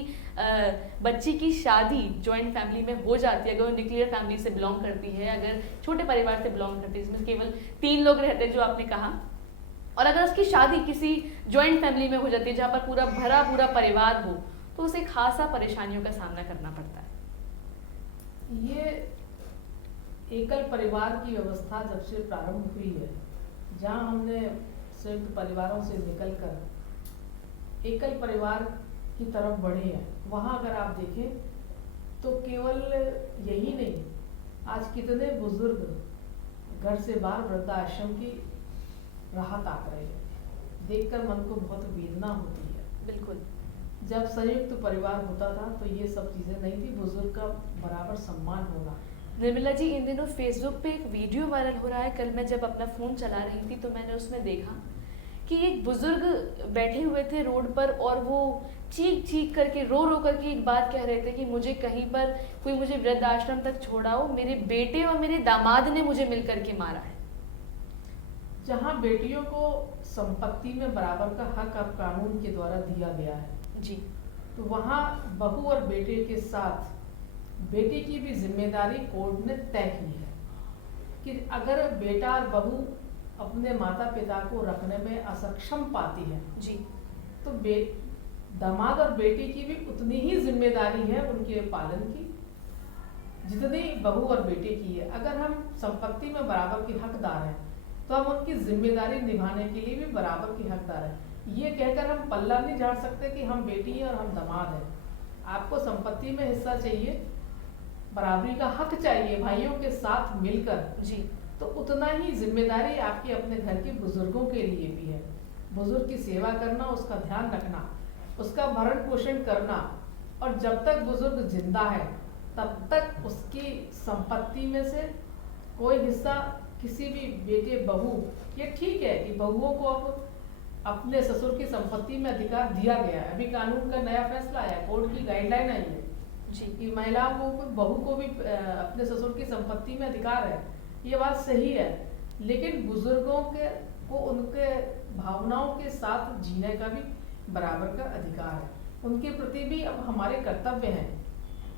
बच्ची की शादी जॉइंट फैमिली में हो जाती है, अगर वो न्यूक्लियर फैमिली से बिलोंग करती है, अगर छोटे परिवार से बिलोंग करती है जिसमें केवल 3 लोग रहते हैं जो आपने कहा, और अगर उसकी शादी किसी जॉइंट फैमिली में हो जाती है जहाँ पर पूरा परिवार हो, तो उसे खासा परेशानियों का सामना करना पड़ता है। ये एकल परिवार की व्यवस्था जब से प्रारंभ हुई है, जहाँ हमने संयुक्त परिवारों से निकलकर एकल परिवार की तरफ बढ़े हैं, वहाँ अगर आप देखें तो केवल यही नहीं, आज कितने बुजुर्ग घर से बाहर वृद्धाश्रम की राह ताक रहे हैं, देखकर मन को बहुत वेदना होती है। बिल्कुल। जब संयुक्त परिवार होता था तो ये सब चीजें नहीं थी, बुजुर्ग का बराबर सम्मान होना। निर्मला जी, इन दिनों फेसबुक पे एक वीडियो वायरल हो रहा है। कल मैं जब अपना फ़ोन चला रही थी तो मैंने उसमें देखा कि एक बुजुर्ग बैठे हुए थे रोड पर और वो चीख करके रो करके एक बात कह रहे थे कि मुझे कहीं पर कोई मुझे वृद्धाश्रम तक छोड़ाओ, मेरे बेटे और मेरे दामाद ने मुझे मिल करके मारा है। जहाँ बेटियों को संपत्ति में बराबर का हक अब कानून के द्वारा दिया गया है जी, तो वहाँ बहू और बेटे के साथ बेटी की भी जिम्मेदारी कोर्ट ने तय की है कि अगर बेटा और बहू अपने माता पिता को रखने में असक्षम पाती है जी, तो दामाद और बेटी की भी उतनी ही जिम्मेदारी है उनके पालन की जितनी बहू और बेटे की है। अगर हम संपत्ति में बराबर के हकदार हैं तो हम उनकी जिम्मेदारी निभाने के लिए भी बराबर के हकदार हैं। ये कहकर हम पल्ला नहीं झाड़ सकते कि हम बेटी हैं और हम दामाद हैं। आपको संपत्ति में हिस्सा चाहिए, बराबरी का हक चाहिए भाइयों के साथ मिलकर जी। तो उतना ही जिम्मेदारी आपके अपने घर के बुजुर्गों के लिए भी है। बुजुर्ग की सेवा करना, उसका ध्यान रखना, उसका भरण पोषण करना, और जब तक बुजुर्ग जिंदा है तब तक उसकी संपत्ति में से कोई हिस्सा किसी भी बेटे बहू, ये ठीक है कि बहुओं को अब अपने ससुर की संपत्ति में अधिकार दिया गया है। अभी कानून का नया फैसला आया, कोर्ट की गाइडलाइन आई है जी कि महिलाओं को, बहू को भी अपने ससुर की संपत्ति में अधिकार है। ये बात सही है, लेकिन बुजुर्गों के को उनके भावनाओं के साथ जीने का भी बराबर का अधिकार है। उनके प्रति भी अब हमारे कर्तव्य हैं।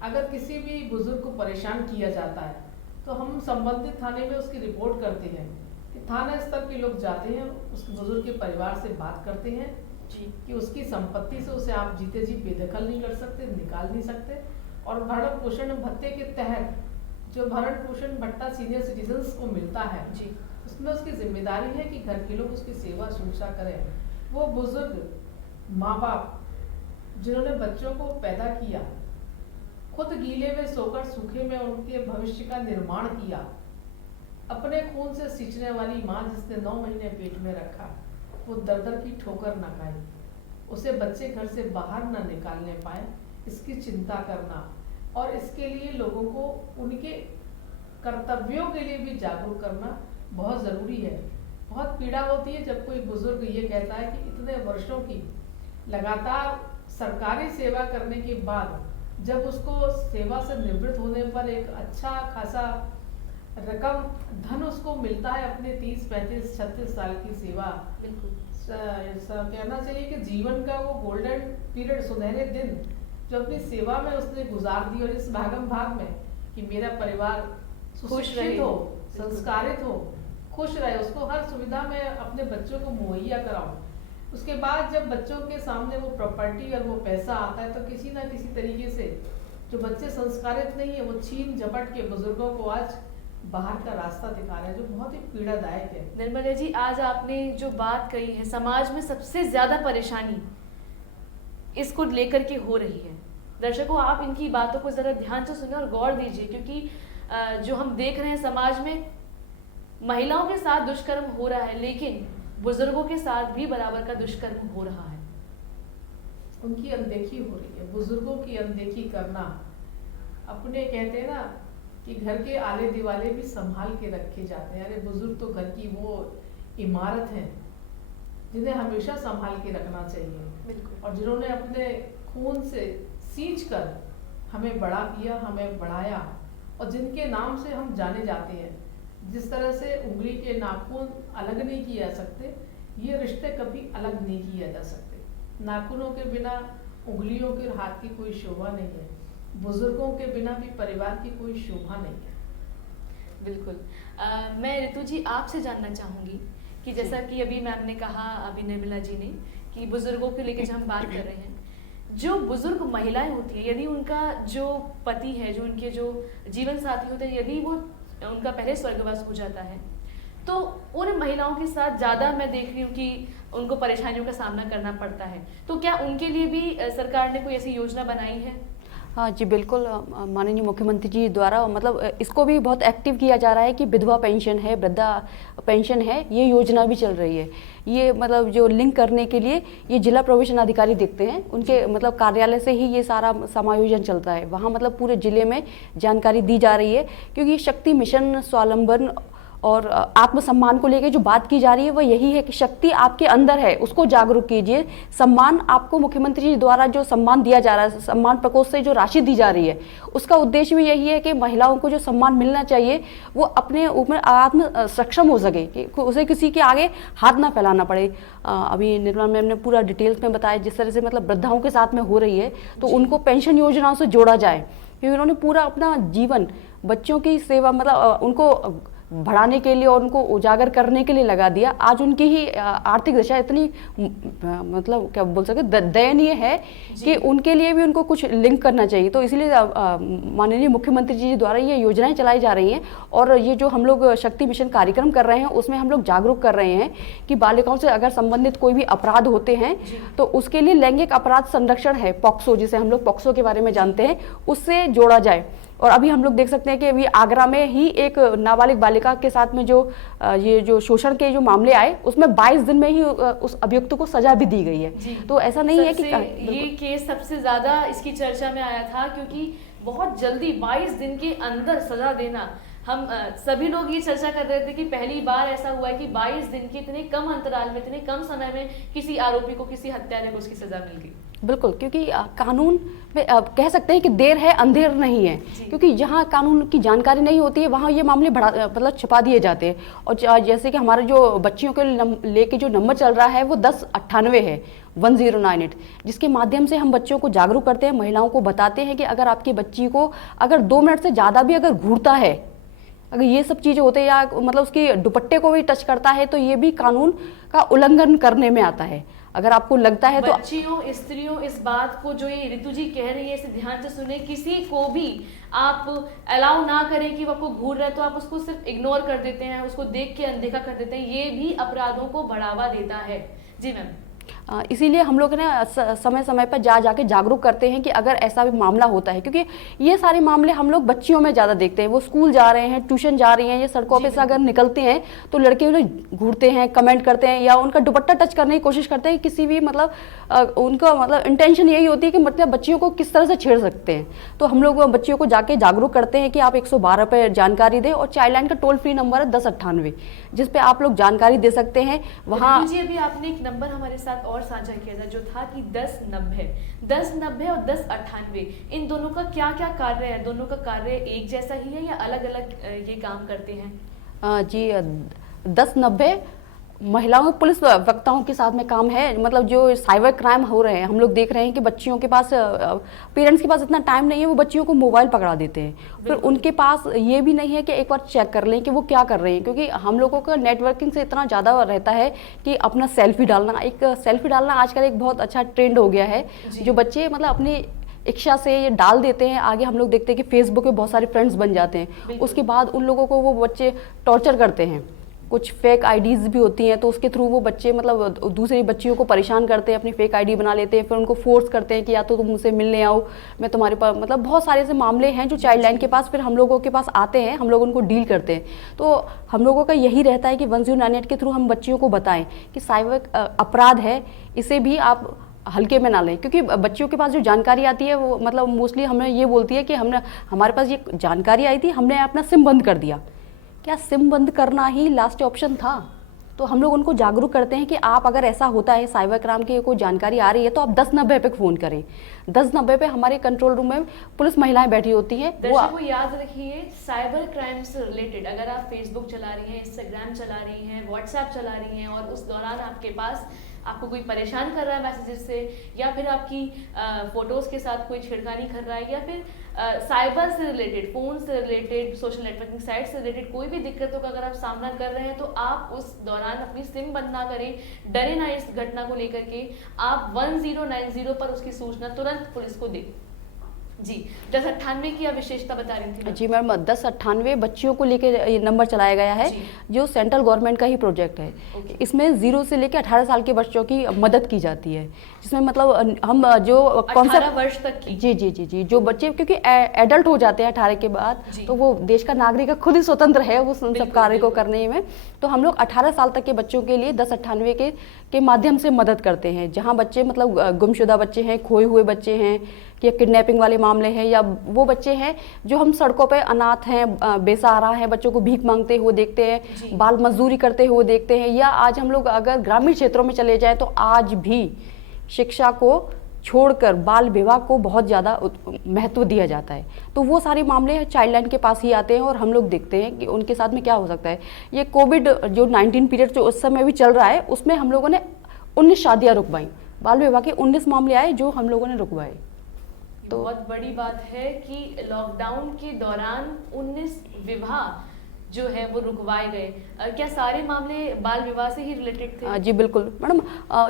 अगर किसी भी बुजुर्ग को परेशान किया जाता है तो हम संबंधित थाने में उसकी रिपोर्ट करते हैं कि थाना स्तर के लोग जाते हैं, उस बुजुर्ग के परिवार से बात करते हैं जी कि उसकी संपत्ति से उसे आप जीते जी बेदखल नहीं कर सकते, निकाल नहीं सकते। और भरण पोषण भत्ते के तहत जो भरण पोषण भत्ता सीनियर सिटीजन्स को मिलता है जी उसमें उसकी जिम्मेदारी है कि घर के लोग उसकी सेवा शुश्रूषा करें। वो बुजुर्ग माँ बाप जिन्होंने बच्चों को पैदा किया, खुद गीले में सोकर सूखे में उनके भविष्य का निर्माण किया, अपने खून से सींचने वाली माँ जिसने 9 महीने पेट में रखा, वो दर की ठोकर न खाई, उसे बच्चे घर से बाहर न निकालने पाए, इसकी चिंता करना और इसके लिए लोगों को उनके कर्तव्यों के लिए भी जागरूक करना बहुत ज़रूरी है। बहुत पीड़ा होती है जब कोई बुजुर्ग ये कहता है कि इतने वर्षों की लगातार सरकारी सेवा करने के बाद जब उसको सेवा से निवृत्त होने पर एक अच्छा खासा रकम धन उसको मिलता है अपने 30, 35, 36 साल की सेवा, बिल्कुल कहना चाहिए कि जीवन का वो गोल्डन पीरियड, सुनहरे दिन जो अपनी सेवा में उसने गुजार दी, और इस भागम भाग में कि मेरा परिवार खुश रहे, सुशिक्षित हो, संस्कारित हो, खुश रहे, उसको हर सुविधा में अपने बच्चों को मुहैया कराऊं। उसके बाद जब बच्चों के सामने वो प्रॉपर्टी और वो पैसा आता है तो किसी ना किसी तरीके से जो बच्चे संस्कारित नहीं है वो छीन झपट के बुजुर्गों को आज बाहर का रास्ता दिखा रहे हैं, जो बहुत ही पीड़ादायक है। निर्मला जी, आज आपने जो बात कही है, समाज में सबसे ज्यादा परेशानी इसको लेकर के हो रही है। दर्शकों, आप इनकी बातों को जरा ध्यान से सुने और गौर दीजिए, क्योंकि जो हम देख रहे हैं समाज में महिलाओं के साथ दुष्कर्म हो रहा है, लेकिन बुजुर्गों के साथ भी बराबर का दुष्कर्म हो रहा है। उनकी अनदेखी हो रही है, बुजुर्गों की अनदेखी करना। अपने कहते हैं ना कि घर के आले दिवाले भी संभाल के रखे जाते हैं। अरे बुजुर्ग तो घर की वो इमारत है जिन्हें हमेशा संभाल के रखना चाहिए, बिल्कुल। और जिन्होंने अपने खून से सींच कर हमें बड़ा किया, हमें बढ़ाया, और जिनके नाम से हम जाने जाते हैं। जिस तरह से उंगली के नाखून अलग नहीं किए जा सकते, ये रिश्ते कभी अलग नहीं किए जा सकते। नाखूनों के बिना उंगलियों के और हाथ की कोई शोभा नहीं है, बुजुर्गों के बिना भी परिवार की कोई शोभा नहीं है। बिल्कुल। मैं ऋतु जी आपसे जानना चाहूंगी कि जैसा कि अभी मैम ने कहा, अभी निर्मला जी ने, कि बुजुर्गों को लेकर जब हम बात कर रहे हैं, जो बुजुर्ग महिलाएं होती है, यदि उनका जो पति है, जो उनके जो जीवन साथी होते हैं, यदि वो उनका पहले स्वर्गवास हो जाता है, तो उन महिलाओं के साथ ज़्यादा मैं देख रही हूँ कि उनको परेशानियों का सामना करना पड़ता है। तो क्या उनके लिए भी सरकार ने कोई ऐसी योजना बनाई है? हाँ जी, बिल्कुल। माननीय मुख्यमंत्री जी द्वारा मतलब इसको भी बहुत एक्टिव किया जा रहा है कि विधवा पेंशन है, वृद्धा पेंशन है, ये योजना भी चल रही है। ये मतलब जो लिंक करने के लिए ये जिला प्रोविशन अधिकारी देखते हैं, उनके मतलब कार्यालय से ही ये सारा समायोजन चलता है। वहाँ मतलब पूरे ज़िले में जानकारी दी जा रही है, क्योंकि ये शक्ति मिशन स्वावलंबन और आत्मसम्मान को लेकर जो बात की जा रही है वह यही है कि शक्ति आपके अंदर है, उसको जागरूक कीजिए। सम्मान आपको मुख्यमंत्री जी द्वारा जो सम्मान दिया जा रहा है, सम्मान प्रकोष्ठ से जो राशि दी जा रही है, उसका उद्देश्य भी यही है कि महिलाओं को जो सम्मान मिलना चाहिए वो अपने ऊपर आत्म सक्षम हो सके, कि उसे किसी के आगे हाथ ना फैलाना पड़े। अभी निर्मला मैम ने पूरा डिटेल्स में बताया जिस तरह से मतलब वृद्धाओं के साथ में हो रही है, तो उनको पेंशन योजनाओं से जोड़ा जाए, क्योंकि उन्होंने पूरा अपना जीवन बच्चों की सेवा मतलब उनको बढ़ाने के लिए और उनको उजागर करने के लिए लगा दिया। आज उनकी ही आर्थिक दशा इतनी मतलब क्या बोल सकते दयनीय है कि उनके लिए भी उनको कुछ लिंक करना चाहिए। तो इसलिए माननीय मुख्यमंत्री जी द्वारा ये योजनाएं चलाई जा रही हैं और ये जो हम लोग शक्ति मिशन कार्यक्रम कर रहे हैं उसमें हम लोग जागरूक कर रहे हैं कि बालिकाओं से अगर संबंधित कोई भी अपराध होते हैं तो उसके लिए लैंगिक अपराध संरक्षण है, पॉक्सो, जिसे हम लोग पॉक्सो के बारे में जानते हैं, उससे जोड़ा जाए। और अभी हम लोग देख सकते हैं कि अभी आगरा में ही एक नाबालिग बालिका के साथ में जो ये जो शोषण के जो मामले आए उसमें 22 दिन में ही उस अभियुक्त को सजा भी दी गई है। तो ऐसा नहीं है कि ये केस सबसे ज्यादा इसकी चर्चा में आया था क्योंकि बहुत जल्दी 22 दिन के अंदर सजा देना, हम सभी लोग ये चर्चा कर रहे थे कि पहली बार ऐसा हुआ है कि 22 दिन के इतने कम अंतराल में, इतने कम समय में किसी आरोपी को, किसी हत्यारे को उसकी सजा मिल गई। बिल्कुल, क्योंकि कानून में कह सकते हैं कि देर है अंधेर नहीं है, क्योंकि जहाँ कानून की जानकारी नहीं होती है वहाँ ये मामले मतलब छिपा दिए जाते हैं। और जैसे कि हमारे जो बच्चियों के लेके जो नंबर चल रहा है वो 1098 है, 1098, जिसके माध्यम से हम बच्चों को जागरूक करते हैं, महिलाओं को बताते हैं कि अगर आपकी बच्ची को अगर 2 मिनट से ज़्यादा भी अगर घूरता है, अगर ये सब चीज़ें होते हैं या मतलब उसकी दुपट्टे को भी टच करता है तो ये भी कानून का उल्लंघन करने में आता है। अगर आपको लगता है तो बच्चियों, स्त्रियों, इस बात को जो ये ऋतु जी कह रही है इसे ध्यान से सुने, किसी को भी आप अलाउ ना करें कि वो आपको घूर रहे तो आप उसको सिर्फ इग्नोर कर देते हैं, उसको देख के अनदेखा कर देते हैं, ये भी अपराधों को बढ़ावा देता है। जी मैम। इसीलिए हम लोग ना समय समय पर जाके जागरूक करते हैं कि अगर ऐसा भी मामला होता है, क्योंकि ये सारे मामले हम लोग बच्चियों में ज़्यादा देखते हैं। वो स्कूल जा रहे हैं, ट्यूशन जा रही हैं, ये सड़कों पे से अगर निकलते हैं तो लड़के उन्हें घूरते हैं, कमेंट करते हैं या उनका दुपट्टा टच करने की कोशिश करते हैं। किसी भी मतलब उनका मतलब इंटेंशन यही होती है कि मतलब बच्चियों को किस तरह से छेड़ सकते हैं। तो हम लोग बच्चियों को जाके जागरूक करते हैं कि आप 112 पर जानकारी दें और चाइल्ड लाइन का टोल फ्री नंबर है 1098, जिस पे आप लोग जानकारी दे सकते हैं। वहाँ जी अभी आपने एक नंबर हमारे साथ और साझा किया था जो था कि 1090 और 1098, इन दोनों का क्या क्या कार्य है? दोनों का कार्य एक जैसा ही है या अलग अलग ये काम करते हैं? जी 1090 महिलाओं पुलिस वक्ताओं के साथ में काम है। मतलब जो साइबर क्राइम हो रहे हैं, हम लोग देख रहे हैं कि बच्चियों के पास पेरेंट्स के पास इतना टाइम नहीं है, वो बच्चियों को मोबाइल पकड़ा देते हैं। फिर उनके पास ये भी नहीं है कि एक बार चेक कर लें कि वो क्या कर रहे हैं, क्योंकि हम लोगों का नेटवर्किंग से इतना ज़्यादा रहता है कि अपना सेल्फी डालना आजकल एक बहुत अच्छा ट्रेंड हो गया है। जो बच्चे मतलब अपनी इच्छा से ये डाल देते हैं, आगे हम लोग देखते हैं कि फेसबुक पे बहुत सारे फ्रेंड्स बन जाते हैं। उसके बाद उन लोगों को वो बच्चे टॉर्चर करते हैं। कुछ फेक आईडीज़ भी होती हैं तो उसके थ्रू वो बच्चे मतलब दूसरी बच्चियों को परेशान करते हैं, अपनी फेक आईडी बना लेते हैं, फिर उनको फोर्स करते हैं कि या तो तुम मुझसे मिलने आओ, मैं तुम्हारे पास, मतलब बहुत सारे ऐसे मामले हैं जो चाइल्ड लाइन के पास फिर हम लोगों के पास आते हैं, हम लोग उनको डील करते हैं। तो हम लोगों का यही रहता है कि 1098 के थ्रू हम बच्चियों को बताएं कि साइबर अपराध है, इसे भी आप हल्के में ना लें, क्योंकि बच्चियों के पास जो जानकारी आती है वो मतलब मोस्टली हमें ये बोलती है कि हमारे पास ये जानकारी आई थी, हमने अपना सिम बंद कर दिया। क्या सिम बंद करना ही लास्ट ऑप्शन था? तो हम लोग उनको जागरूक करते हैं कि आप अगर ऐसा होता है, साइबर क्राइम की कोई जानकारी आ रही है तो आप 1090 पे फ़ोन करें। 1090 पे हमारे कंट्रोल रूम में पुलिस महिलाएं बैठी होती हैं। दर्शकों को याद रखिए, साइबर क्राइम से रिलेटेड अगर आप फेसबुक चला रही हैं, इंस्टाग्राम चला रही हैं, व्हाट्सएप चला रही हैं और उस दौरान आपके पास आपको कोई परेशान कर रहा है मैसेजेस से, या फिर आपकी फोटोज़ के साथ कोई छेड़खानी कर रहा है, या फिर साइबर से रिलेटेड, फ़ोन से रिलेटेड, सोशल नेटवर्किंग साइट से रिलेटेड कोई भी दिक्कतों का अगर आप सामना कर रहे हैं तो आप उस दौरान अपनी सिम बंद ना करें, डरे ना इस घटना को लेकर के, आप 1090 पर उसकी सूचना तुरंत पुलिस को दें। जी 1098 की आप विशेषता बता रही थी। जी मैम, 1098 बच्चियों को लेकर ये नंबर चलाया गया है जो सेंट्रल गवर्नमेंट का ही प्रोजेक्ट है। इसमें 0 से लेकर 18 साल के बच्चों की मदद की जाती है, जिसमें मतलब हम जो 18 वर्ष तक की जी जो बच्चे क्योंकि एडल्ट हो जाते हैं 18 के बाद, तो वो देश का नागरिक खुद ही स्वतंत्र है वो सब कार्य को करने में। तो हम लोग 18 साल तक के बच्चों के लिए 1098 के माध्यम से मदद करते हैं। जहाँ बच्चे मतलब गुमशुदा बच्चे हैं, खोए हुए बच्चे हैं, या किडनैपिंग वाले मामले हैं, या वो बच्चे हैं जो हम सड़कों पे अनाथ हैं, बेसहारा हैं, बच्चों को भीख मांगते हुए देखते हैं, बाल मजदूरी करते हुए देखते हैं, या आज हम लोग अगर ग्रामीण क्षेत्रों में चले जाएं तो आज भी शिक्षा को छोड़कर बाल विवाह को बहुत ज़्यादा महत्व दिया जाता है। तो वो सारे मामले चाइल्ड लाइन के पास ही आते हैं और हम लोग देखते हैं कि उनके साथ में क्या हो सकता है। ये कोविड जो 19 पीरियड जो उस समय भी चल रहा है, उसमें हम लोगों ने 19 शादियाँ रुकवाई, बाल विवाह के 19 मामले आए जो हम लोगों ने रुकवाए। तो बहुत बड़ी बात है कि लॉकडाउन के दौरान 19 विवाह जो है वो रुकवाए गए। क्या सारे मामले बाल विवाह से ही रिलेटेड थे? जी बिल्कुल मैडम,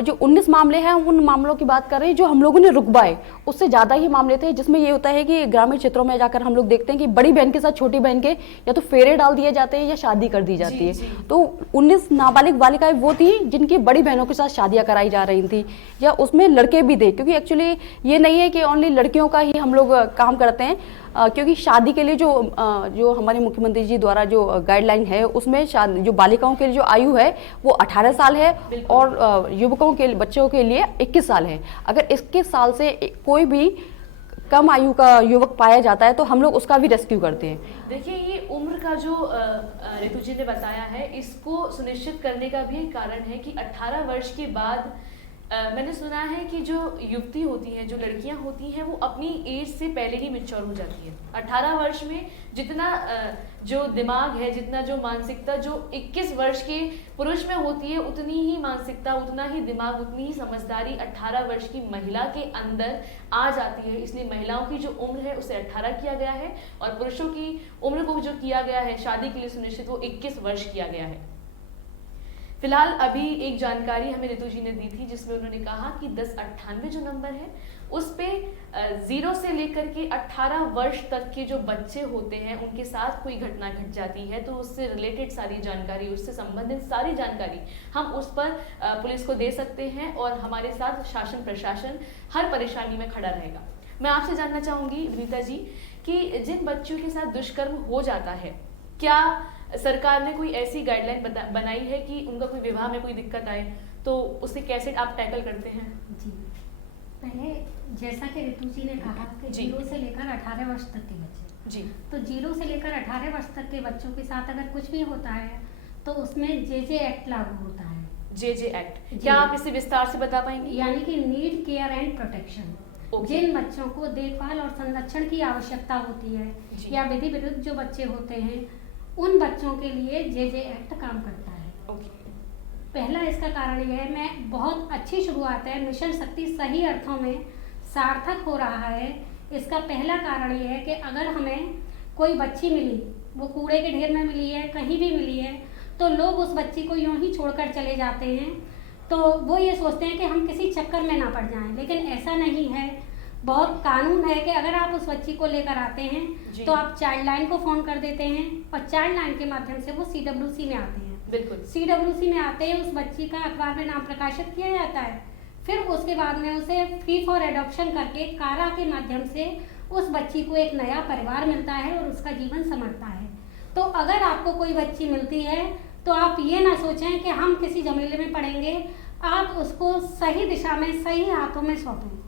जो 19 मामले हैं उन मामलों की बात कर रहे हैं जो हम लोगों ने रुकवाए, उससे ज़्यादा ही मामले थे जिसमें ये होता है कि ग्रामीण क्षेत्रों में जाकर हम लोग देखते हैं कि बड़ी बहन के साथ छोटी बहन के या तो फेरे डाल दिए जाते हैं या शादी कर दी जाती है। तो 19 नाबालिग बालिकाएं वो थी जिनकी बड़ी बहनों के साथ शादियाँ कराई जा रही थी, या उसमें लड़के भी थे, क्योंकि एक्चुअली ये नहीं है कि ओनली लड़कियों का ही हम लोग काम करते हैं, क्योंकि शादी के लिए जो हमारे मुख्यमंत्री जी द्वारा जो गाइडलाइन है उसमें जो बालिकाओं के लिए जो आयु है वो 18 साल है और युवकों के बच्चों के लिए 21 साल है। अगर 21 साल से कोई भी कम आयु का युवक पाया जाता है तो हम लोग उसका भी रेस्क्यू करते हैं। देखिए, ये उम्र का जो ऋतु जी ने बताया है, इसको सुनिश्चित करने का भी एक कारण है कि 18 वर्ष के बाद मैंने सुना है कि जो युवती होती हैं, जो लड़कियां होती हैं, वो अपनी एज से पहले ही मैच्योर हो जाती है। 18 वर्ष में जितना जो दिमाग है, जितना जो मानसिकता जो 21 वर्ष के पुरुष में होती है, उतनी ही मानसिकता, उतना ही दिमाग, उतनी ही समझदारी 18 वर्ष की महिला के अंदर आ जाती है। इसलिए महिलाओं की जो उम्र है उसे 18 किया गया है और पुरुषों की उम्र को जो किया गया है शादी के लिए सुनिश्चित, वो 21 वर्ष किया गया है। फिलहाल अभी एक जानकारी हमें ऋतु जी ने दी थी जिसमें उन्होंने कहा कि 1098 जो नंबर है उस पे 0 से लेकर के 18 वर्ष तक के जो बच्चे होते हैं उनके साथ कोई घटना घट जाती है तो उससे रिलेटेड सारी जानकारी, उससे संबंधित सारी जानकारी हम उस पर पुलिस को दे सकते हैं और हमारे साथ शासन प्रशासन हर परेशानी में खड़ा रहेगा। मैं आपसे जानना चाहूँगी विनीता जी कि जिन बच्चों के साथ दुष्कर्म हो जाता है, क्या सरकार ने कोई ऐसी गाइडलाइन बनाई है कि उनका कोई विवाह में कोई दिक्कत आए तो उसे कैसे आप टैकल करते हैं? जी, पहले जैसा कि ऋतु जी ने कहा कि 0 से लेकर 18 वर्ष तक के बच्चे जी, तो 0 से लेकर 18 वर्ष तक के बच्चों के साथ अगर कुछ भी होता है तो उसमें JJ एक्ट लागू होता है। JJ एक्ट, क्या आप इसे विस्तार से बता पाएंगी? यानी कि नीड केयर एंड प्रोटेक्शन। जिन बच्चों को देखभाल और संरक्षण की आवश्यकता होती है या विधि विरुद्ध जो बच्चे होते हैं उन बच्चों के लिए JJ एक्ट काम करता है। पहला इसका कारण यह है, मैं बहुत अच्छी शुरुआत है, मिशन शक्ति सही अर्थों में सार्थक हो रहा है। इसका पहला कारण यह है कि अगर हमें कोई बच्ची मिली, वो कूड़े के ढेर में मिली है, कहीं भी मिली है, तो लोग उस बच्ची को यूं ही छोड़कर चले जाते हैं। तो वो ये सोचते हैं कि हम किसी चक्कर में ना पड़ जाएं, लेकिन ऐसा नहीं है। बहुत कानून है कि अगर आप उस बच्ची को लेकर आते हैं तो आप चाइल्ड लाइन को फ़ोन कर देते हैं और चाइल्ड लाइन के माध्यम से वो CWC में आते हैं। बिल्कुल, CWC में आते हैं, उस बच्ची का अखबार में नाम प्रकाशित किया जाता है। फिर उसके बाद में उसे फ्री फॉर एडॉप्शन करके कारा के माध्यम से उस बच्ची को एक नया परिवार मिलता है और उसका जीवन संवरता है। तो अगर आपको कोई बच्ची मिलती है तो आप ये ना सोचें कि हम किसी झमेले में पड़ेंगे, आप उसको सही दिशा में सही हाथों में सौंपें।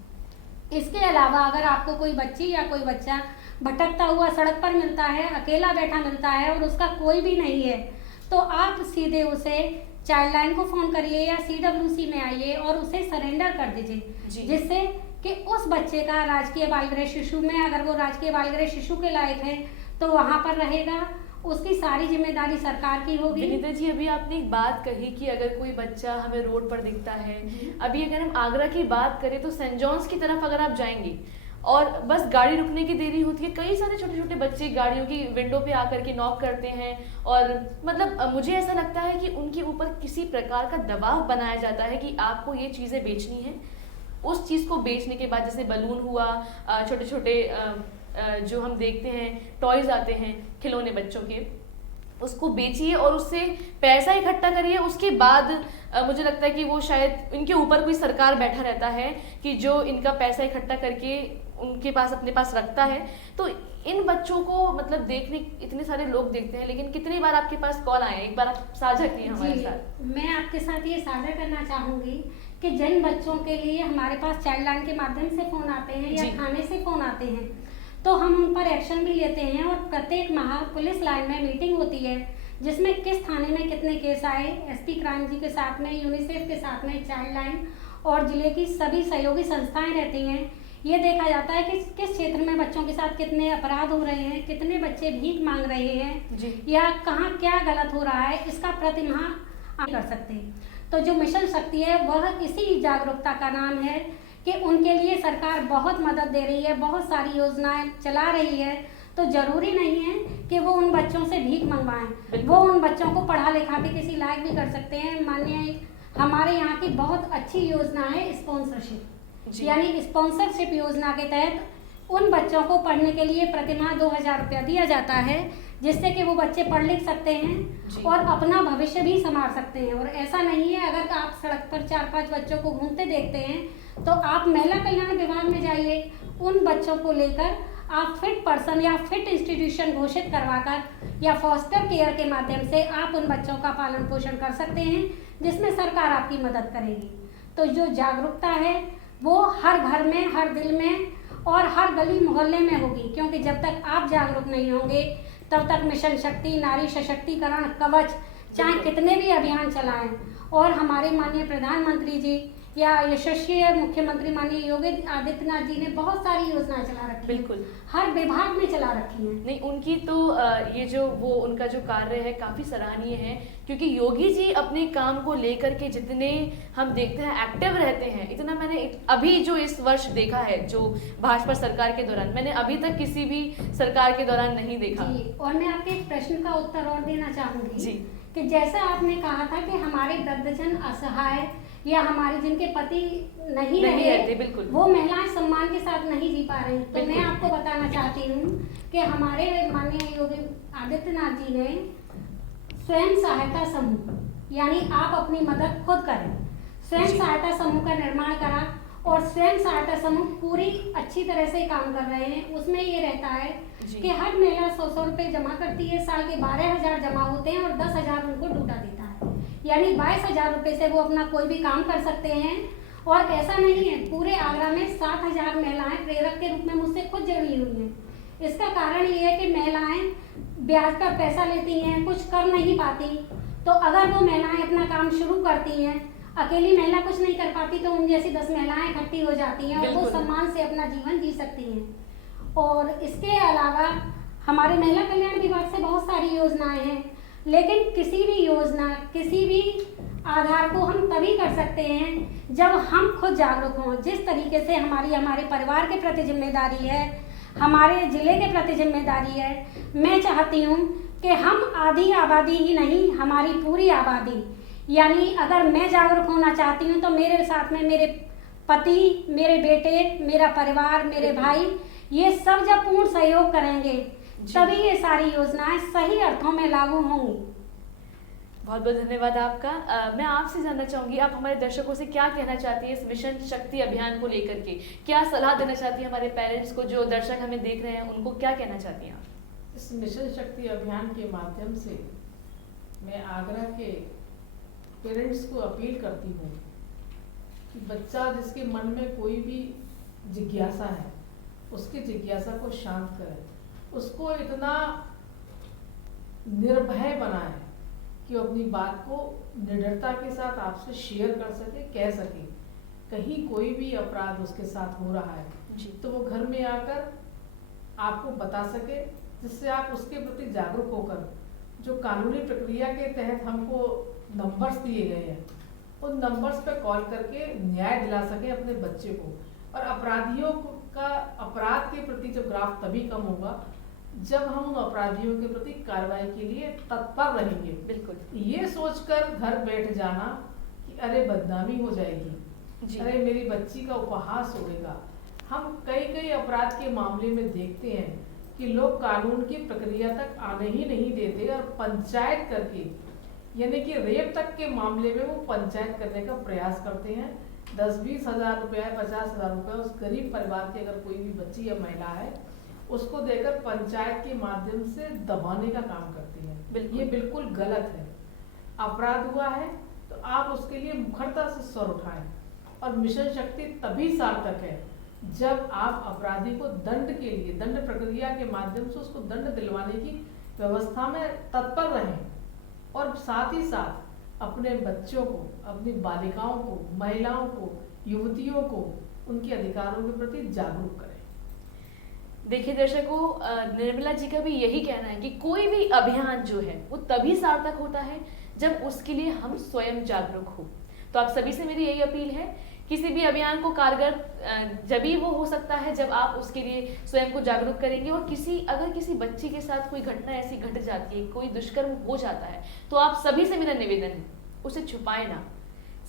इसके अलावा अगर आपको कोई बच्ची या कोई बच्चा भटकता हुआ सड़क पर मिलता है, अकेला बैठा मिलता है और उसका कोई भी नहीं है, तो आप सीधे उसे चाइल्ड लाइन को फ़ोन करिए या CWC में आइए और उसे सरेंडर कर दीजिए, जिससे कि उस बच्चे का राजकीय बाल गृह शिशु में, अगर वो राजकीय बाल गृह शिशु के लायक है तो वहाँ पर रहेगा। उसकी सारी जिम्मेदारी सरकार की होगी। विनीता जी, अभी आपने एक बात कही कि अगर कोई बच्चा हमें रोड पर दिखता है, अभी अगर हम आगरा की बात करें तो सेंट जॉन्स की तरफ अगर आप जाएंगे और बस गाड़ी रुकने की देरी होती है, कई सारे छोटे छोटे बच्चे गाड़ियों की विंडो पे आकर के नॉक करते हैं और मतलब मुझे ऐसा लगता है कि उनके ऊपर किसी प्रकार का दबाव बनाया जाता है कि आपको ये चीज़ें बेचनी है। उस चीज़ को बेचने के बाद, जैसे बलून हुआ, छोटे छोटे जो हम देखते हैं टॉयज आते हैं खिलौने बच्चों के, उसको बेचिए और उससे पैसा इकट्ठा करिए। उसके बाद मुझे लगता है कि वो शायद इनके ऊपर कोई सरकार बैठा रहता है कि जो इनका पैसा इकट्ठा करके उनके पास अपने पास रखता है। तो इन बच्चों को मतलब देखने इतने सारे लोग देखते हैं, लेकिन कितनी बार आपके पास कॉल आए, एक बार आप साझा किए हमारे साथ। मैं आपके साथ ये साझा करना चाहूँगी कि जिन बच्चों के लिए हमारे पास चाइल्ड लाइन के माध्यम से फ़ोन आते हैं या थाने से फ़ोन आते हैं, तो हम उन पर एक्शन भी लेते हैं और प्रत्येक माह पुलिस लाइन में मीटिंग होती है जिसमें किस थाने में कितने केस आए, SP क्राइम जी के साथ में, यूनिसेफ के साथ में, चाइल्ड लाइन और जिले की सभी सहयोगी संस्थाएं रहती हैं। ये देखा जाता है कि किस क्षेत्र में बच्चों के साथ कितने अपराध हो रहे हैं, कितने बच्चे भीख मांग रहे हैं या कहाँ क्या गलत हो रहा है, इसका प्रतिमाह कर सकते हैं। तो जो मिशन शक्ति है वह इसी जागरूकता का नाम है कि उनके लिए सरकार बहुत मदद दे रही है, बहुत सारी योजनाएं चला रही है तो जरूरी नहीं है कि वो उन बच्चों से भीख मंगवाएं, बिल्कुल। वो उन बच्चों को पढ़ा लिखा के किसी लायक भी कर सकते हैं। मानिए हमारे यहाँ की बहुत अच्छी योजना है स्पॉन्सरशिप, जी। यानी स्पॉन्सरशिप योजना के तहत उन बच्चों को पढ़ने के लिए प्रतिमाह 2000 रुपया दिया जाता है, जिससे कि वो बच्चे पढ़ लिख सकते जी। हैं और अपना भविष्य भी संवार सकते हैं। और ऐसा नहीं है, अगर आप सड़क पर 4-5 बच्चों को घूमते देखते हैं तो आप महिला कल्याण विभाग में जाइए, उन बच्चों को लेकर आप फिट पर्सन या फिट इंस्टीट्यूशन घोषित करवाकर या फॉस्टर केयर के माध्यम से आप उन बच्चों का पालन पोषण कर सकते हैं, जिसमें सरकार आपकी मदद करेगी। तो जो जागरूकता है वो हर घर में, हर दिल में और हर गली मोहल्ले में होगी, क्योंकि जब तक आप जागरूक नहीं होंगे तब तक मिशन शक्ति, नारी सशक्तिकरण, कवच, चाहे कितने भी अभियान चलाएं, और हमारे माननीय प्रधानमंत्री जी या यशस्वी मुख्यमंत्री माननीय योगी आदित्यनाथ जी ने बहुत सारी योजनाएं चला रखी हैं, बिल्कुल। हर विभाग में चला रखी हैं। नहीं, उनकी तो ये जो वो उनका जो कार्य है काफ़ी सराहनीय है, क्योंकि योगी जी अपने काम को लेकर के जितने हम देखते हैं एक्टिव रहते हैं, इतना मैंने अभी जो इस वर्ष देखा है जो भाजपा सरकार के दौरान, मैंने अभी तक किसी भी सरकार के दौरान नहीं देखा। जी, और मैं आपके एक प्रश्न का उत्तर और देना चाहूंगी जी। कि जैसा आपने कहा था कि हमारे वृद्धजन, असहाय या हमारे जिनके पति नहीं रहते, रहे, बिल्कुल। वो महिलाएं सम्मान के साथ नहीं जी पा रही, तो बिल्कुल। मैं आपको बताना चाहती हूँ कि हमारे माननीय योगी आदित्यनाथ जी ने स्वयं सहायता समूह, यानी आप अपनी मदद खुद करें, स्वयं जी। सहायता समूह का निर्माण करा, और स्वयं सहायता समूह पूरी अच्छी तरह से काम कर रहे हैं। उसमें ये रहता है जी। कि हर महिला 100 रुपए जमा करती है, साल के 12,000 जमा होते हैं और 10,000 उनको डूटा देता है, यानी 22,000 रुपए से वो अपना कोई भी काम कर सकते हैं। और ऐसा नहीं है, पूरे आगरा में 7,000 महिलाएं प्रेरक के रूप में मुझसे खुद जुड़ी हुई हैं। इसका कारण ये है कि महिलाएं ब्याज का पैसा लेती हैं, कुछ कर नहीं पाती, तो अगर वो महिलाएं अपना काम शुरू करती हैं, अकेली महिला कुछ नहीं कर पाती, तो उन जैसी 10 महिलाएं इकट्ठी हो जाती हैं और वो बिल्कुल। सम्मान से अपना जीवन जी सकती हैं। और इसके अलावा हमारे महिला कल्याण विभाग से बहुत सारी योजनाएं हैं, लेकिन किसी भी योजना, किसी भी आधार को हम तभी कर सकते हैं जब हम खुद जागरूक हों। जिस तरीके से हमारे परिवार के प्रति जिम्मेदारी है, हमारे जिले के प्रति जिम्मेदारी है, मैं चाहती हूँ कि हम आधी आबादी ही नहीं, हमारी पूरी आबादी, यानी अगर मैं जागरूक होना चाहती हूँ तो मेरे साथ में मेरे पति, मेरे बेटे, मेरा परिवार, मेरे भाई, ये सब जब पूर्ण सहयोग करेंगे तभी ये सारी योजनाएं सही अर्थों में लागू होंगी। बहुत बहुत धन्यवाद आपका। मैं आपसे जानना चाहूंगी, आप हमारे दर्शकों से क्या कहना चाहती है इस मिशन शक्ति अभियान को लेकर के, क्या सलाह देना चाहती है हमारे पेरेंट्स को, जो दर्शक हमें देख रहे हैं उनको क्या कहना चाहती हैं आप? इस मिशन शक्ति अभियान के माध्यम से मैं आगरा के पेरेंट्स को अपील करती हूँ कि बच्चा जिसके मन में कोई भी जिज्ञासा है, उसकी जिज्ञासा को शांत करें, उसको इतना निर्भय बनाएं कि वो अपनी बात को निडरता के साथ आपसे शेयर कर सके, कह सके। कहीं कोई भी अपराध उसके साथ हो रहा है जी। तो वो घर में आकर आपको बता सके, जिससे आप उसके प्रति जागरूक होकर जो कानूनी प्रक्रिया के तहत हमको नंबर्स दिए गए हैं, उन नंबर्स पे कॉल करके न्याय दिला सके अपने बच्चे को। और अपराधियों का अपराध के प्रति जब ग्राफ तभी कम होगा जब हम उन अपराधियों के प्रति कार्रवाई के लिए तत्पर रहेंगे। बिल्कुल। ये सोचकर घर बैठ जाना कि अरे बदनामी हो जाएगी, जी। अरे मेरी बच्ची का उपहास होगा। हम कई अपराध के मामले में देखते हैं कि लोग कानून की प्रक्रिया तक आने ही नहीं देते और पंचायत करके, यानी कि रेप तक के मामले में वो पंचायत करने का प्रयास करते हैं। 10-20 हज़ार रुपया, 50 हज़ार रुपया उस गरीब परिवार की अगर कोई भी बच्ची या महिला है, उसको देकर पंचायत के माध्यम से दबाने का काम करती है। ये बिल्कुल गलत है। अपराध हुआ है तो आप उसके लिए मुखरता से स्वर उठाएं। और मिशन शक्ति तभी सार्थक है जब आप अपराधी को दंड के लिए, दंड प्रक्रिया के माध्यम से उसको दंड दिलवाने की व्यवस्था में तत्पर रहें, और साथ ही साथ अपने बच्चों को, अपनी बालिकाओं को, महिलाओं को, युवतियों को उनके अधिकारों के प्रति जागरूक करें। देखिए दर्शकों, निर्मला जी का भी यही कहना है कि कोई भी अभियान जो है वो तभी सार्थक होता है जब उसके लिए हम स्वयं जागरूक हो। तो आप सभी से मेरी यही अपील है किसी भी अभियान को कारगर जब ही वो हो सकता है जब आप उसके लिए स्वयं को जागरूक करेंगे। और अगर किसी बच्ची के साथ कोई घटना ऐसी घट जाती है, कोई दुष्कर्म हो जाता है, तो आप सभी से मेरा निवेदन है, उसे छुपाए ना,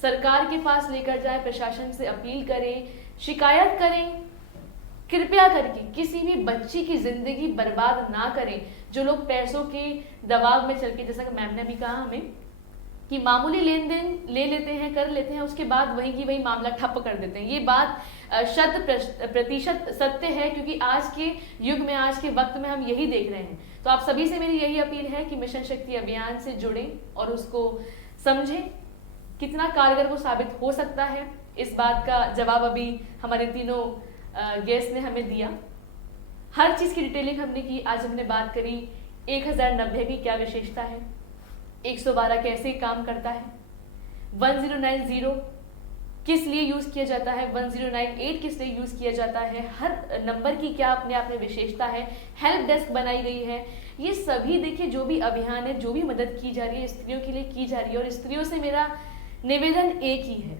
सरकार के पास लेकर जाए, प्रशासन से अपील करें, शिकायत करें, कृपया करके किसी भी बच्ची की जिंदगी बर्बाद ना करें। जो लोग पैसों के दबाव में चल के, जैसा कि मैम ने भी कहा हमें, कि मामूली लेन देन ले लेते हैं, कर लेते हैं, उसके बाद वही की वही मामला ठप्प कर देते हैं। ये बात 100% सत्य है, क्योंकि आज के युग में, आज के वक्त में हम यही देख रहे हैं। तो आप सभी से मेरी यही अपील है कि मिशन शक्ति अभियान से जुड़ें और उसको समझें कितना कारगर वो साबित हो सकता है। इस बात का जवाब अभी हमारे तीनों गेस्ट ने हमें दिया। हर चीज़ की डिटेलिंग हमने की। आज हमने बात करी 1090 की क्या विशेषता है, 112 कैसे काम करता है, 1090 किस लिए यूज़ किया जाता है, 1098 किस लिए यूज़ किया जाता है, हर नंबर की क्या अपने आप में विशेषता है, हेल्प डेस्क बनाई गई है। ये सभी देखिए, जो भी अभियान है, जो भी मदद की जा रही है, स्त्रियों के लिए की जा रही है। और स्त्रियों से मेरा निवेदन एक ही है,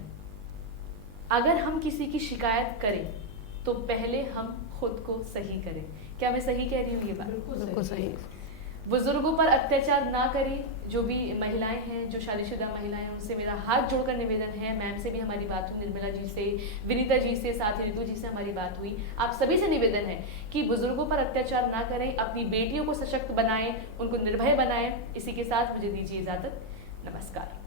अगर हम किसी की शिकायत करें तो पहले हम खुद को सही करें। क्या मैं सही कह रही हूँ ये बात? बिल्कुल सही। बुजुर्गों पर अत्याचार ना करें। जो भी महिलाएं हैं, जो शादीशुदा महिलाएं हैं, उनसे मेरा हाथ जोड़कर निवेदन है। मैम से भी हमारी बात हुई, निर्मला जी से, विनीता जी से, साथ ही रितु जी से हमारी बात हुई। आप सभी से निवेदन है कि बुजुर्गों पर अत्याचार ना करें, अपनी बेटियों को सशक्त बनाएं, उनको निर्भय बनाएं। इसी के साथ मुझे दीजिए इजाजत। नमस्कार।